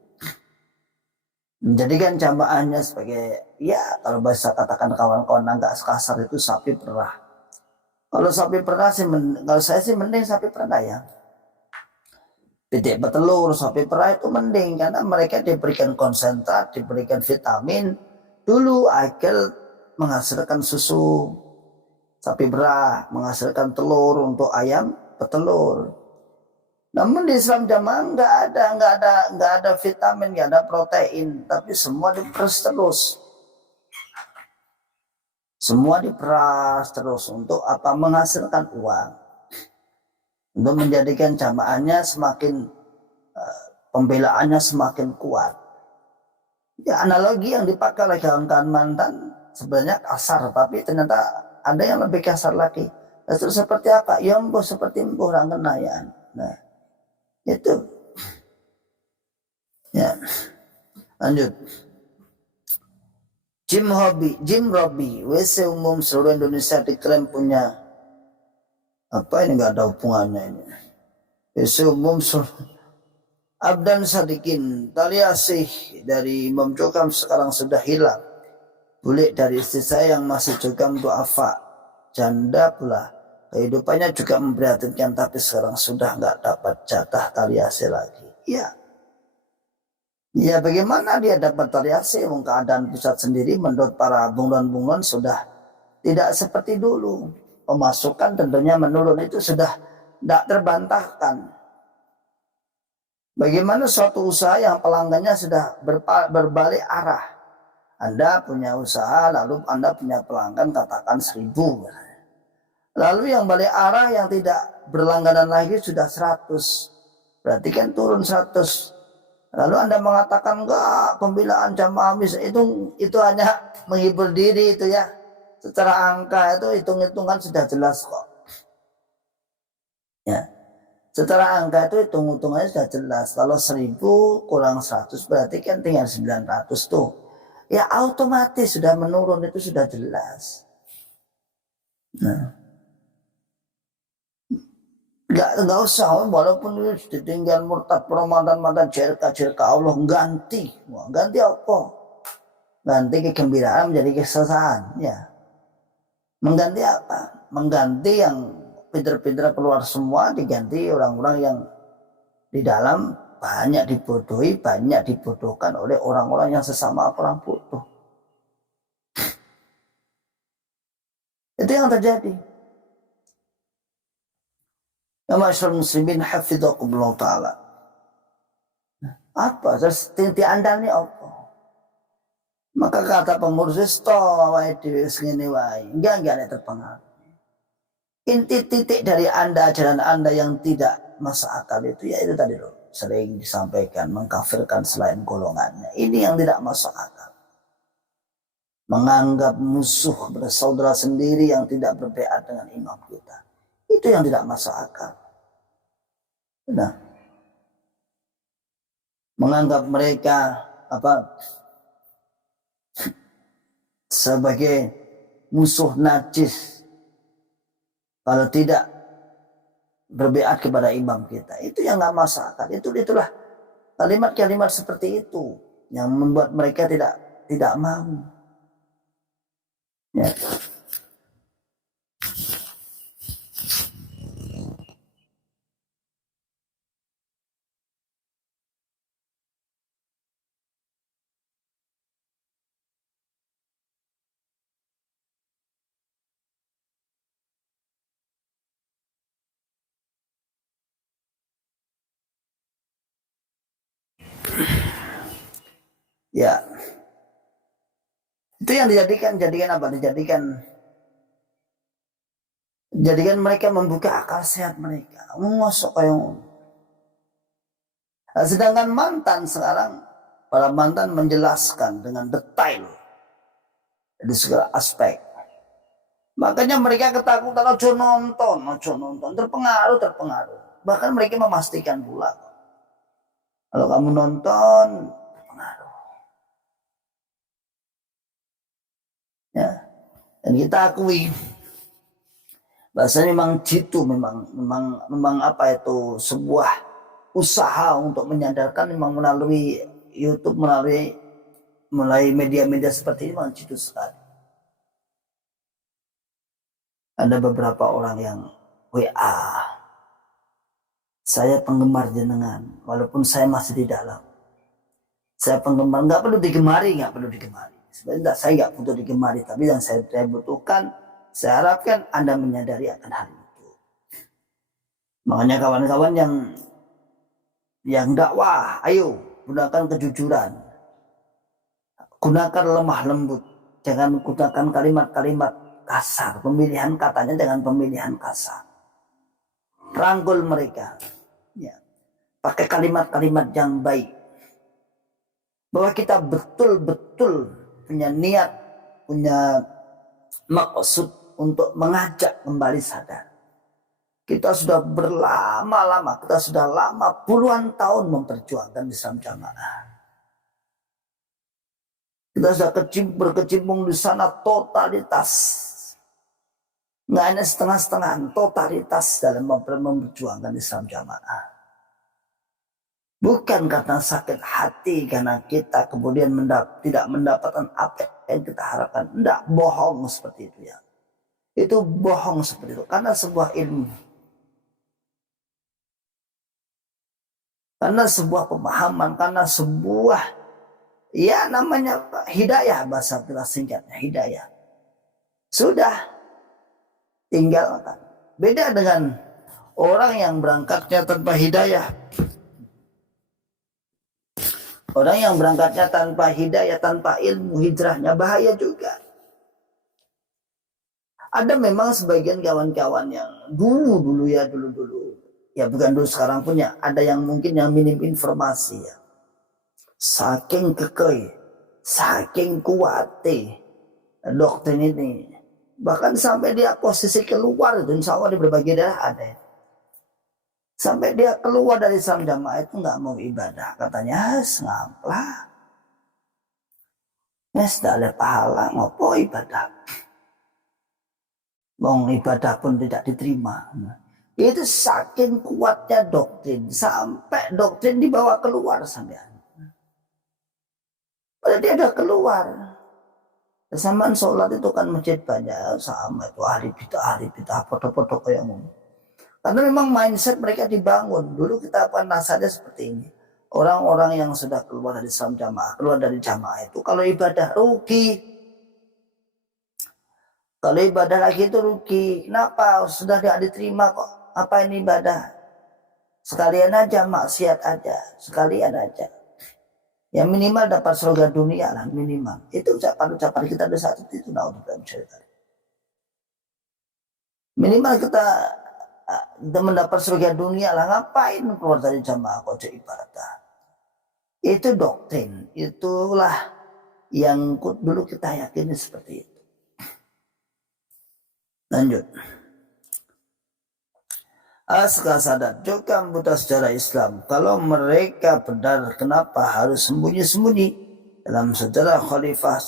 Menjadikan jamaahnya sebagai, ya kalau bahasa katakan kawan-kawan agak kasar itu sapi perah. Kalau sapi perah sih, kalau saya sih mending sapi perah ya. pitik petelur, sapi perah itu mending karena mereka diberikan konsentrat, diberikan vitamin dulu agar menghasilkan susu. Sapi perah menghasilkan telur untuk ayam petelur. Namun di Islam jamaah nggak ada vitamin, nggak ada protein, tapi semua diperas terus. Semua diperas terus untuk apa? Menghasilkan uang. Untuk menjadikan jamaahnya semakin pembelaannya semakin kuat. Ya analogi yang dipakai oleh kawan-kawan mantan sebenarnya kasar, tapi ternyata ada yang lebih kasar lagi. Terus seperti apa? Ya embuh seperti embuh orang kenayan. Nah, itu. Ya, lanjut. Jim Robbie, WC umum seluruh Indonesia diklaim punya apa ini, nggak ada hubungannya ini. WC umum seluruh Abdan Sadikin, tali asih dari Imam Jokam sekarang sudah hilang. Bulik dari istri saya yang masih Jokam duafa, janda pula. Kehidupannya juga memprihatinkan, tapi sekarang sudah nggak dapat jatah tali asih lagi. Ya, ya bagaimana dia dapat tali asih? Keadaan pusat sendiri menurut para bunglon-bunglon sudah tidak seperti dulu. Pemasukan tentunya menurun, itu sudah tidak terbantahkan. Bagaimana suatu usaha yang pelanggannya sudah berbalik arah? Anda punya usaha, lalu Anda punya pelanggan katakan 1000. Lalu yang balik arah yang tidak berlangganan lagi sudah 100. Berarti kan turun 100. Lalu Anda mengatakan enggak, pembelaan jamaah itu hanya menghibur diri itu ya. Secara angka itu hitung-hitungan sudah jelas kok. Ya. Secara angka itu hitung-hitungannya sudah jelas. Kalau 1000 kurang 100 berarti kan tinggal 900 tuh. Ya otomatis sudah menurun, itu sudah jelas. Nah. Enggak usah, walaupun ditinggal murtad Ramadan jerka Allah ganti. Wah, ganti apa? Ganti kegembiraan menjadi kesesahan, ya. Mengganti apa? Mengganti yang pinter-pinter keluar semua, diganti orang-orang yang di dalam banyak dibodohi, banyak dibodohkan oleh orang-orang yang sesama orang bodoh. Itu yang terjadi. Ya masyarakat muslimin hafidhakumullah ta'ala. Apa? Terus tinti anda ini apa? Maka kata pengurus itu wae dhewe ngene wae. Enggak ada terpengaruh. Inti titik dari anda, ajaran anda yang tidak masuk akal itu ya itu tadi loh, sering disampaikan mengkafirkan selain golongannya. Ini yang tidak masuk akal. Menganggap musuh bersaudara sendiri yang tidak berbaiat dengan imam kita. Itu yang tidak masuk akal. Nah, menganggap mereka apa sebagai musuh najis kalau tidak berbaiat kepada imam kita, itu yang nggak masuk akal. Itulah kalimat-kalimat seperti itu yang membuat mereka tidak mau. Ya. Ya, itu yang dijadikan apa? Jadikan mereka membuka akal sehat mereka. Ngosok kayak nah, sedangkan mantan sekarang, para mantan menjelaskan dengan detail di segala aspek. Makanya mereka ketakutan, ojo nonton, terpengaruh. Bahkan mereka memastikan pula, kalau kamu nonton, terpengaruh. Ya, dan kita akui, bahasanya memang jitu, memang apa itu sebuah usaha untuk menyadarkan, memang melalui YouTube, melalui media-media seperti ini memang jitu sekali. Ada beberapa orang yang WA Saya penggemar jenengan, walaupun saya masih di dalam. Saya penggemar, nggak perlu digemari. Sebenarnya saya nggak butuh digemari, tapi yang saya butuhkan, saya harapkan Anda menyadari akan hal itu. Makanya kawan-kawan yang dakwah, ayo gunakan kejujuran, gunakan lemah lembut, jangan gunakan kalimat-kalimat kasar, pemilihan katanya dengan pemilihan kasar. Rangkul mereka, ya. Pakai kalimat-kalimat yang baik, bahwa kita betul-betul punya niat, punya maksud untuk mengajak kembali sadar. Kita sudah berlama-lama, kita sudah lama puluhan tahun memperjuangkan Islam Jamaah. Kita sudah berkecimpung di sana totalitas. Nggak hanya setengah-setengah, totalitas dalam memperjuangkan Islam Jamaah. Bukan karena sakit hati, karena kita kemudian tidak mendapatkan apa yang kita harapkan. Tidak, bohong seperti itu ya. Itu bohong seperti itu, karena sebuah ilmu. Karena sebuah pemahaman, karena sebuah, ya namanya hidayah, bahasa kita singkatnya, hidayah. Sudah, tinggalkan. Beda dengan orang yang berangkatnya tanpa hidayah. Orang yang berangkatnya tanpa hidayah, tanpa ilmu, hijrahnya bahaya juga. Ada memang sebagian kawan-kawan yang dulu ya bukan dulu sekarang punya, ada yang mungkin yang minim informasi ya. Saking kekeh, saking kuatnya doktrin ini, bahkan sampai dia posisi keluar itu, insya Allah di berbagai daerah ada ya. Sampai dia keluar dari Islam Jamaah itu nggak mau ibadah, katanya ngamplah, tidak ada pahala, ngopo ibadah, mau ibadah pun tidak diterima. Itu saking kuatnya doktrin, sampai doktrin dibawa keluar sampean. Padahal dia udah keluar. Kesamaan sholat itu kan masjid banyak, sama itu ahli bidah, foto-foto kayak ngomong. Karena memang mindset mereka dibangun. Dulu kita pernah saja seperti ini. Orang-orang yang sudah keluar dari Islam Jamaah, keluar dari jamaah itu, kalau ibadah rugi. Kalau ibadah lagi itu rugi. Kenapa? Sudah tidak diterima kok. Apa ini ibadah? Sekalian aja, maksiat aja. Sekalian aja. Ya minimal dapat surga dunia lah, minimal. Itu ucapan kita di saat itu. Minimal kita mendapat surga dunia lah. Ngapain keluar dari jamaah kok ibadah? Itu doktrin. Itulah yang dulu kita yakini seperti itu. Lanjut. Askar sadar juga buta sejarah Islam. Kalau mereka benar, kenapa harus sembunyi-sembunyi? Dalam sejarah Khalifah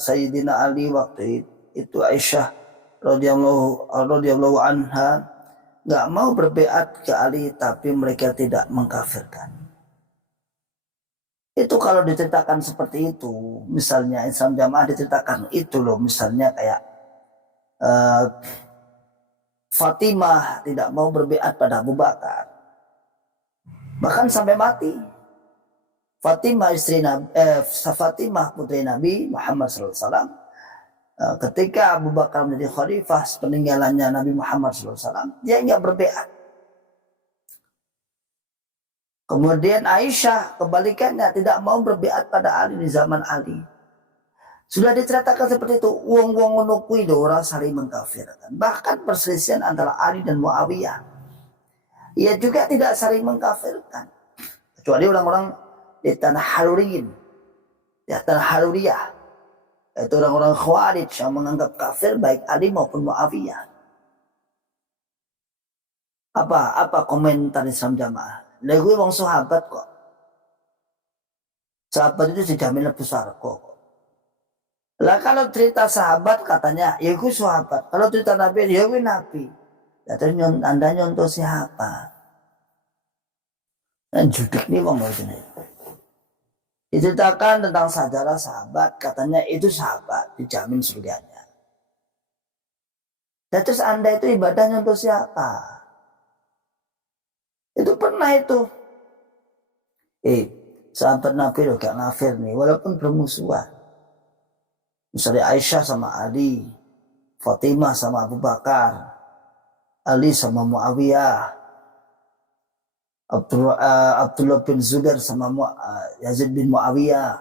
Sayyidina Ali waktu itu, Aisyah radhiyallahu anha nggak mau berbeat ke Ali, tapi mereka tidak mengkafirkan. Itu kalau diceritakan seperti itu, misalnya Islam Jamaah diceritakan itu loh, misalnya kayak Fatimah tidak mau berbeat pada Abu Bakar, bahkan sampai mati. Fatimah Fatimah putri Nabi Muhammad SAW, ketika Abu Bakar menjadi khalifah peninggalannya Nabi Muhammad SAW, dia nggak berbeat. Kemudian Aisyah kebalikannya, tidak mau berbeat pada Ali di zaman Ali. Sudah diceritakan seperti itu, wong-wong menukui orang saling mengkafirkan. Bahkan perselisihan antara Ali dan Muawiyah, ia juga tidak saling mengkafirkan. Kecuali orang-orang di tanah Haluriyin, di tanah Haluriyah, yaitu orang-orang Khawarij yang menganggap kafir baik Ali maupun Muawiyah. Apa komentar Islam Jamaah? Lagu wong sahabat kok. Sahabat itu dijamin lebih besar kok. Lah kalau cerita sahabat katanya, ya gue sahabat. Kalau cerita Nabi, ya gue Nabi. Ya terus Anda nyontoh siapa? Dan judik nih bang ini. Diceritakan tentang sejarah sahabat, katanya itu sahabat, dijamin surganya. Dan terus Anda itu ibadah nyontoh siapa? Itu pernah itu. Sahabat Nabi loh gak ngafir nih, walaupun bermusuhan. Misalnya Aisyah sama Ali, Fatimah sama Abu Bakar, Ali sama Muawiyah, Abdullah bin Zubair sama Yazid bin Muawiyah.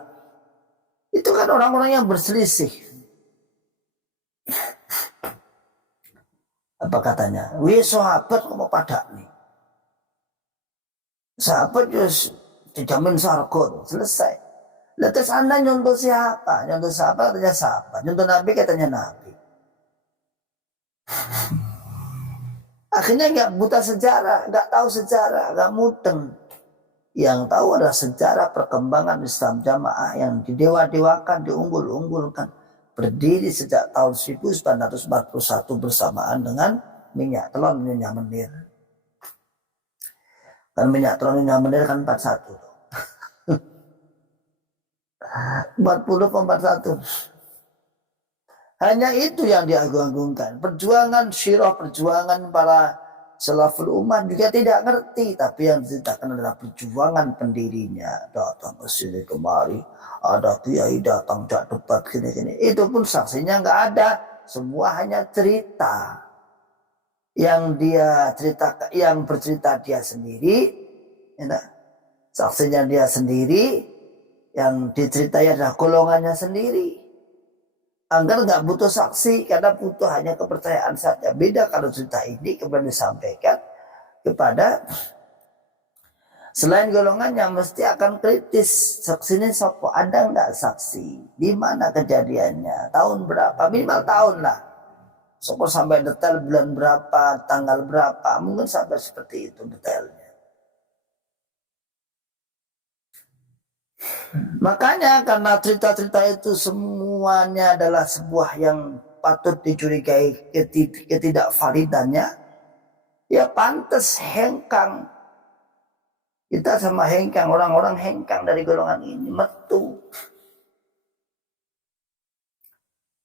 Itu kan orang-orang yang berselisih. Apa katanya? Wih sahabat kok mau pada nih. Sahabat just dijamin surga, selesai. Lantas Anda nyontoh siapa? Nyontoh siapa katanya sahabat. Nyontoh Nabi katanya Nabi. Akhirnya nggak buta sejarah, nggak tahu sejarah, nggak mudeng. Yang tahu adalah sejarah perkembangan Islam Jamaah yang didewa-dewakan, diunggul-unggulkan. Berdiri sejak tahun 1941 bersamaan dengan minyak telon Nyonya Menir. Kan minyak telon Nyonya Menir kan 41. 40 41. Hanya itu yang diagung-agungkan. Perjuangan syirah, perjuangan para salaful ummah juga tidak ngerti. Tapi yang diceritakan adalah perjuangan pendirinya. Datang ke sini kemari. Ada kiai datang, jak debat, gini-gini. Itu pun saksinya nggak ada. Semua hanya cerita. Yang dia cerita, yang bercerita dia sendiri. Ya, saksinya dia sendiri. Yang diceritai adalah golongannya sendiri. Agar nggak butuh saksi, karena butuh hanya kepercayaan saja. Beda kalau cerita ini kemudian disampaikan kepada selain golongannya, mesti akan kritis. Saksi ini sopo, ada nggak saksi? Di mana kejadiannya? Tahun berapa? Minimal tahun lah. Sopo sampai detail bulan berapa, tanggal berapa, mungkin sampai seperti itu detailnya. Makanya karena cerita-cerita itu semuanya adalah sebuah yang patut dicurigai ketidakvalidannya, ya pantas hengkang. Kita sama hengkang, orang-orang hengkang dari golongan ini, metu.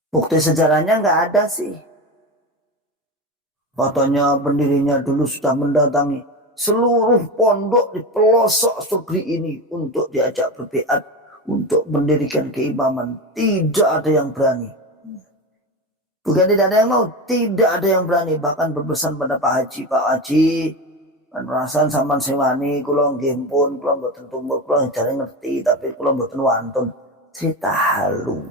Bukti sejarahnya nggak ada sih. Katanya pendirinya dulu sudah mendatangi seluruh pondok di pelosok negeri ini untuk diajak berbiat, untuk mendirikan keimaman. Tidak ada yang berani. Bukan tidak ada yang mau, tidak ada yang berani. Bahkan berpesan pada Pak Haji, kan perasaan sampan sewani, kula nggih pun, kula mboten tumbuk, kula jare ngerti, tapi kula mboten wantun. Cerita halu.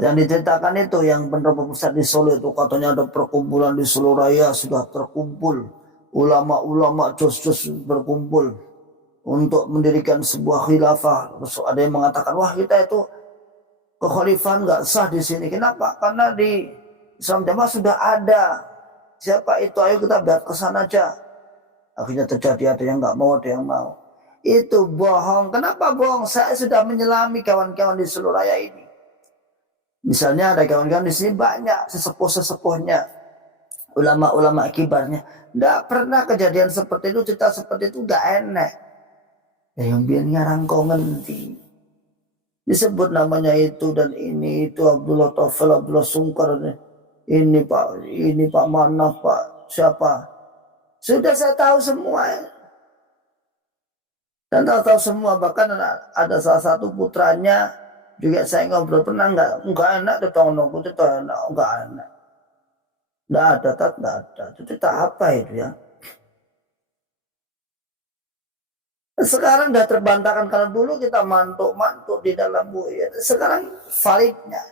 Yang diceritakan itu yang pendopo pusat di Solo itu, katanya ada perkumpulan di Solo Raya sudah terkumpul, ulama-ulama jos-jos berkumpul untuk mendirikan sebuah khilafah. Terus ada yang mengatakan, wah kita itu kekhalifahan nggak sah di sini. Kenapa? Karena di Islam Jamaah sudah ada. Siapa itu? Ayo kita biar ke sana aja. Akhirnya terjadi ada yang nggak mau, ada yang mau. Itu bohong. Kenapa bohong? Saya sudah menyelami kawan-kawan di Solo Raya ini. Misalnya ada kawan-kawan di sini banyak sesepuh-sesepuhnya, ulama-ulama kibarnya. Tidak pernah kejadian seperti itu, cerita seperti itu gak enak. Ya yang biar ngarang kau ngerti. Disebut namanya itu dan ini itu Abdullah Taufel, Abdullah Sungkar, ini Pak Manaf, Pak siapa. Sudah saya tahu semua. Dan tahu semua, bahkan ada salah satu putranya juga saya ngobrol, pernah enggak enak tuh tahun nunggu itu enggak enak. Enggak ada. Itu cerita apa itu ya? Sekarang udah terbantahkan, kalau dulu kita mantuk di dalam buaya. Sekarang validnya.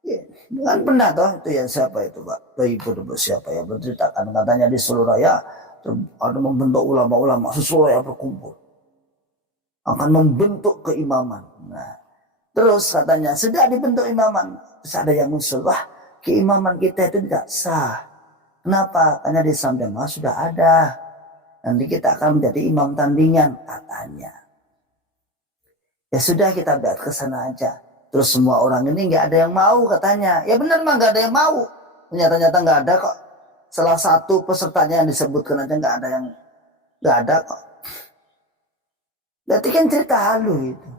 Ya, kan pernah toh itu ya, siapa itu Pak? Ibu siapa ya berceritakan, katanya di Solo Raya ada membentuk ulama-ulama Solo Raya berkumpul akan membentuk keimaman. Nah, terus katanya sudah dibentuk imaman, terus ada yang muncul, wah keimaman kita itu tidak sah. Kenapa? Karena di Islam Jamaah sudah ada. Nanti kita akan menjadi imam tandingan katanya. Ya sudah kita biar ke sana aja. Terus semua orang ini nggak ada yang mau katanya. Ya benar mah nggak ada yang mau. Ternyata nggak ada kok. Salah satu pesertanya yang disebutkan aja nggak ada kok. Berarti kan cerita halu itu.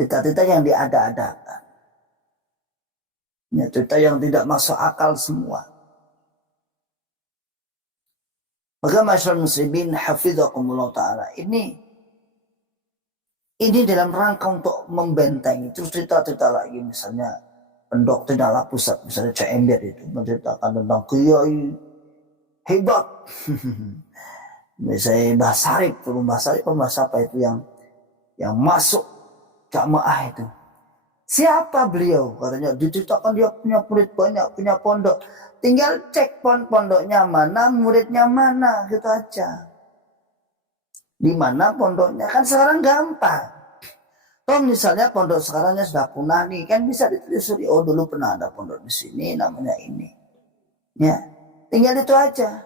Cerita-cerita yang diada-adakan. Ya, cerita yang tidak masuk akal semua. Maka masyarakat muslimin hafizakumullah ta'ala, ini dalam rangka untuk membentengi. Terus cerita-cerita lagi, misalnya pendok Tidaklah Pusat, misalnya Cak Ember itu menceritakan tentang kiai hebat. Misalnya Mbah Sarip, apa itu yang masuk jamaah itu. Siapa beliau? Katanya diceritakan dia punya murid banyak, punya pondok. Tinggal cek pondoknya mana, muridnya mana, gitu aja. Di mana pondoknya, kan sekarang gampang. Toh misalnya pondok sekarangnya sudah punah nih, kan bisa ditelusuri. Oh dulu pernah ada pondok di sini, namanya ini. Ya, tinggal itu aja.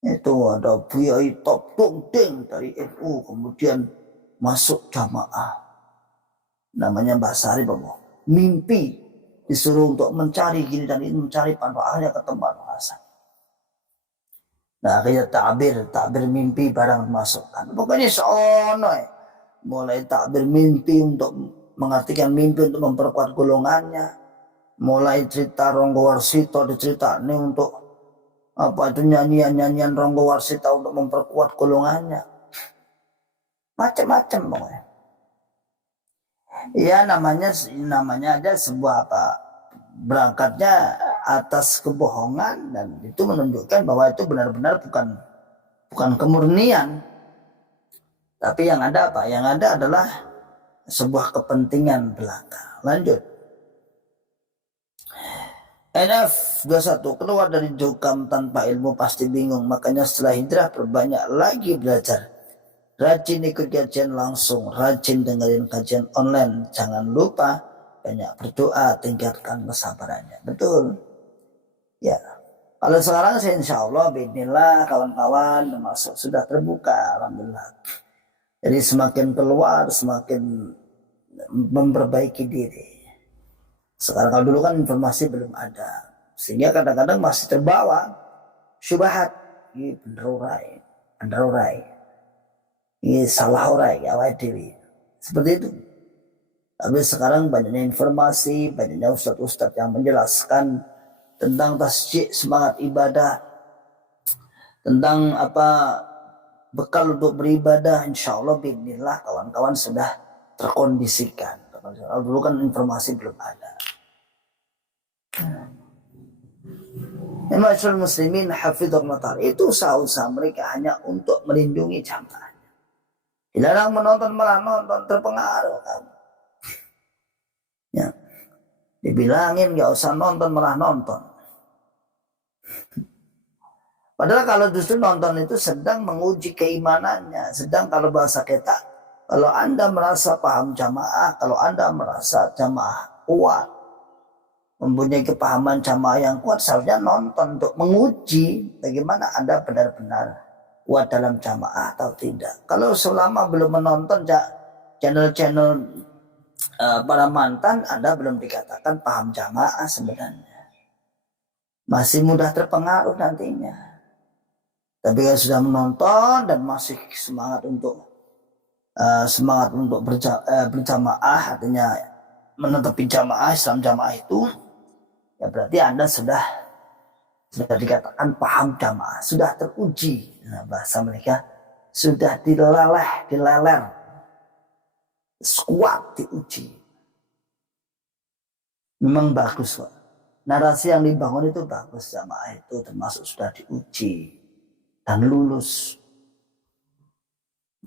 Itu ada kiai top dongdeng dari NU, kemudian masuk jamaah. Namanya Mbah Sarip, mimpi disuruh untuk mencari gini dan ini, mencari pondok, akhirnya ketemu Hasan. Nah akhirnya takbir mimpi barang masukkan. Pokoknya seono ya. Mulai takbir mimpi untuk mengartikan mimpi untuk memperkuat golongannya. Mulai cerita Ronggo Warsito diceritakan untuk apa itu nyanyian Ronggo Warsito untuk memperkuat golongannya. Macam-macam pokoknya. Ya namanya aja sebuah apa, berangkatnya atas kebohongan, dan itu menunjukkan bahwa itu benar-benar bukan kemurnian, tapi yang ada apa? Yang ada adalah sebuah kepentingan belaka. Lanjut. NF21, keluar dari jokam tanpa ilmu pasti bingung, makanya setelah hijrah perbanyak lagi belajar. Rajin ikut kajian langsung, rajin dengerin kajian online, jangan lupa banyak berdoa, tingkatkan kesabarannya. Betul. Ya, kalau sekarang saya insya Allah, bismillah kawan-kawan termasuk sudah terbuka, alhamdulillah. Jadi semakin keluar, semakin memperbaiki diri. Sekarang kalau dulu kan informasi belum ada, sehingga kadang-kadang masih terbawa syubhat, ini bener urai, ini salah urai, awal dewi, seperti itu. Tapi sekarang banyaknya informasi, banyaknya ustadz-ustadz yang menjelaskan tentang tasjid, semangat ibadah, tentang apa bekal untuk beribadah. Insya Allah bismillah kawan-kawan sudah terkondisikan. Kalau dulu kan informasi belum ada. Masyarakat muslimin hafizahullah ta'ala, itu usaha-usaha mereka hanya untuk melindungi jamaah. Dilarang menonton malah nonton, terpengaruh kan. Ya. Dibilangin gak usah nonton malah nonton. Padahal kalau justru nonton itu sedang menguji keimanannya. Sedang kalau bahasa kita, kalau Anda merasa paham jamaah, kalau Anda merasa jamaah kuat, mempunyai kepahaman jamaah yang kuat, seharusnya nonton untuk menguji bagaimana Anda benar-benar kuat dalam jamaah atau tidak. Kalau selama belum menonton channel-channel para mantan, Anda belum dikatakan paham jamaah sebenarnya. Masih mudah terpengaruh nantinya. Tapi kalau sudah menonton dan masih semangat untuk berjamaah, artinya menetapi jamaah, Islam jamaah itu, ya berarti Anda sudah dikatakan paham jamaah, sudah teruji. Nah, bahasa mereka sudah dileler, kuat diuji. Memang bagus, Pak. Narasi yang dibangun itu bagus, jamaah itu termasuk sudah diuji dan lulus.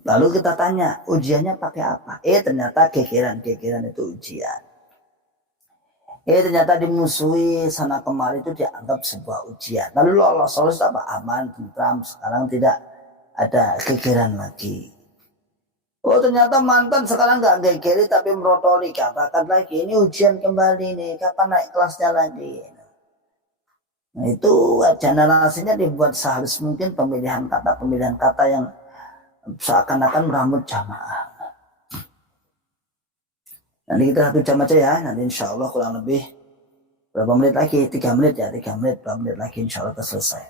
Lalu kita tanya, ujiannya pakai apa? Ternyata kekiran itu ujian. Ternyata dimusuhi sana kemari itu dianggap sebuah ujian. Lalu lolos apa? Aman, tentram, sekarang tidak ada kekiran lagi. Oh ternyata mantan sekarang nggak gegeri tapi merotoli, katakan lagi ini ujian kembali nih, kapan naik kelasnya lagi. Nah itu narasinya dibuat sehalus mungkin, pemilihan kata yang seakan-akan merambut jamaah. Nanti kita satu jam aja ya, nanti insya Allah kurang lebih berapa menit lagi, 3 menit ya, 3 menit, 2 menit lagi insya Allah kita selesai.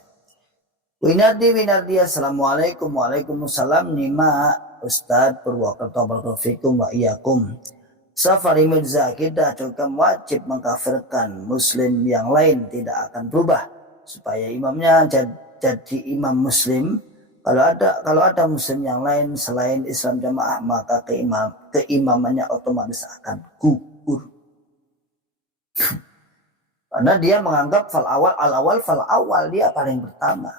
Winardi, assalamualaikum, waalaikumsalam, Nima Ustadz Purwokerto, barakallahu fikum wa iyyakum. Safari Mirza kita juga wajib mengkafirkan muslim yang lain, tidak akan berubah supaya imamnya jadi imam muslim. Kalau ada muslim yang lain selain Islam Jamaah, maka keimamannya otomatis akan gugur. Karena dia menganggap fal awal dia paling pertama.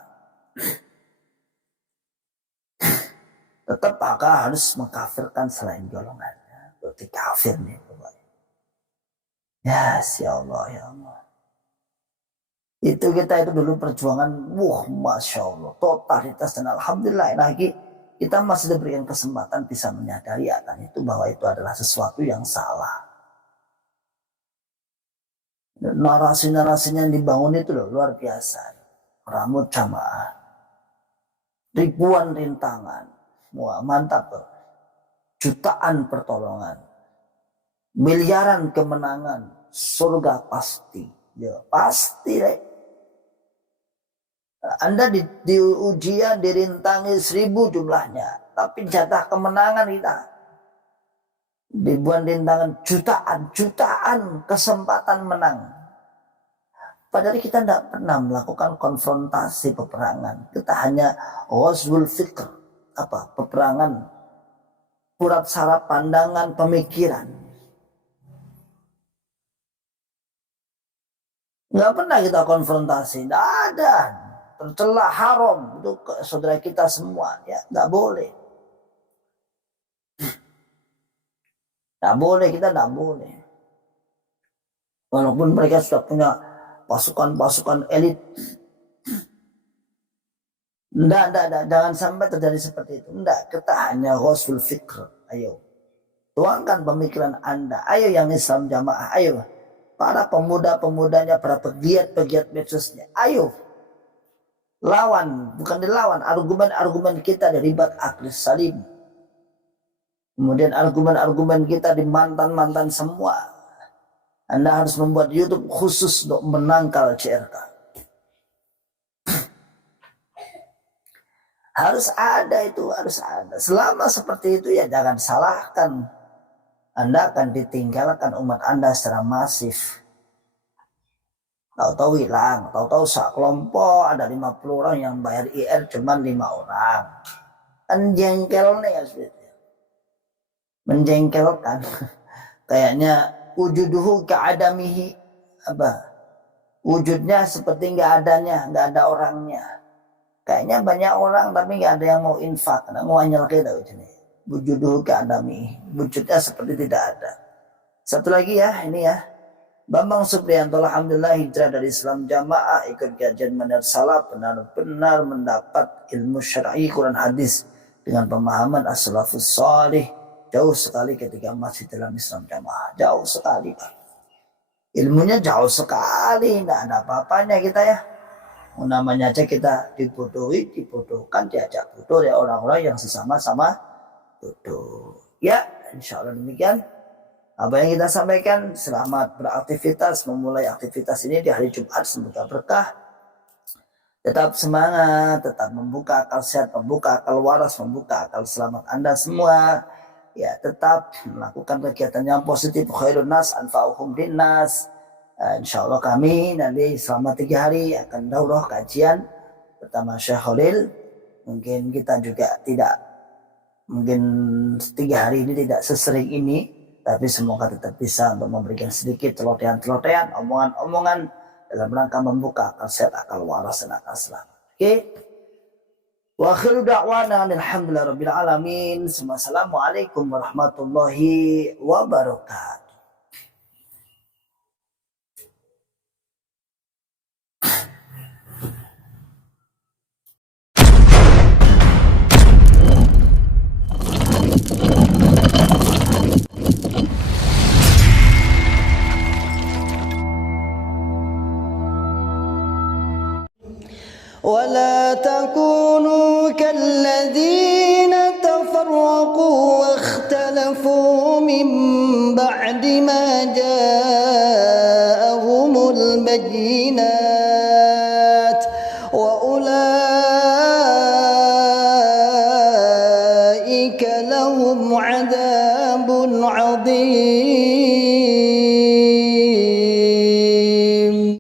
Tetap maka harus mengkafirkan selain golongan. Berarti kafir nih. Ya Allah, ya Allah. Itu kita itu dulu perjuangan, Masya Allah, totalitas, dan Alhamdulillah lagi kita masih diberikan kesempatan bisa menyadari akan itu, bahwa itu adalah sesuatu yang salah. Narasi-narasinya yang dibangun itu loh, luar biasa. Rambut jamaah, ribuan rintangan, wah mantap loh. Jutaan pertolongan, miliaran kemenangan, surga pasti, ya pasti. Anda di ujian dirintangi 1000 jumlahnya, tapi jatah kemenangan kita ribuan rintangan, jutaan kesempatan menang. Padahal kita tidak pernah melakukan konfrontasi peperangan. Kita hanya ghazwul fikr, peperangan urat saraf pandangan pemikiran. Nggak pernah kita konfrontasi, tidak ada. Tercela haram itu saudara kita semua, ya nggak boleh. Nggak boleh, kita nggak boleh. Walaupun mereka sudah punya pasukan elit. Enggak, jangan sampai terjadi seperti itu. Enggak, kita hanya ghazwul fikr. Ayo, tuangkan pemikiran Anda. Ayo yang Islam Jamaah, ayo. Para pemuda-pemudanya, para pegiat medsosnya, ayo. Lawan, bukan dilawan, argumen-argumen kita dari Bat Aklis Salim. Kemudian argumen-argumen kita di mantan-mantan semua. Anda harus membuat YouTube khusus untuk menangkal CRK. Harus ada itu, harus ada. Selama seperti itu ya jangan salahkan. Anda akan ditinggalkan umat Anda secara masif. Tahu-tahu hilang, tahu-tahu sekelompok ada 50 orang yang bayar IR cuma 5 orang. Kan jengkel nih ya, menjengkelkan. Kayaknya wujuduhu ka'adamihi, wujudnya seperti nggak ada orangnya. Kayaknya banyak orang tapi nggak ada yang mau infak, mau anyel kita ini. Wujuduhu ka'adamihi, wujudnya seperti tidak ada. Satu lagi ya, ini ya. Bambang Supriyanto, alhamdulillah hijrah dari Islam Jamaah, ikut kajian manhaj salaf, benar-benar mendapat ilmu syar'i Quran hadis dengan pemahaman as-salafus salih. Jauh sekali ketika masih dalam Islam Jamaah, jauh sekali Pak. Ilmunya jauh sekali, tidak ada apa-apanya kita ya. Namanya aja kita dibodohkan, diajak bodoh ya orang-orang yang sesama-sama bodoh. Ya, insya Allah demikian apa yang kita sampaikan. Selamat beraktivitas, memulai aktivitas ini di hari Jumat, semoga berkah. Tetap semangat, tetap membuka akal sehat, membuka akal waras, membuka akal selamat Anda semua. Ya, tetap melakukan kegiatan yang positif. Khairun nas anfa'uhum linnas. Insya Allah kami nanti selama 3 hari akan daurah kajian pertama Syekh Khalil. Mungkin kita juga mungkin 3 hari ini tidak sesering ini, tapi semoga tetap bisa untuk memberikan sedikit celotehan-celotehan, omongan-omongan dalam rangka membuka akal sehat, akal waras, dan akal selamat. Oke. Wa akhiru da'wana alhamdulillahirabbil alamin. Assalamualaikum warahmatullahi wabarakatuh. ولا تكونوا كالذين تفرقوا واختلفوا من بعد ما جاءهم البينات وأولئك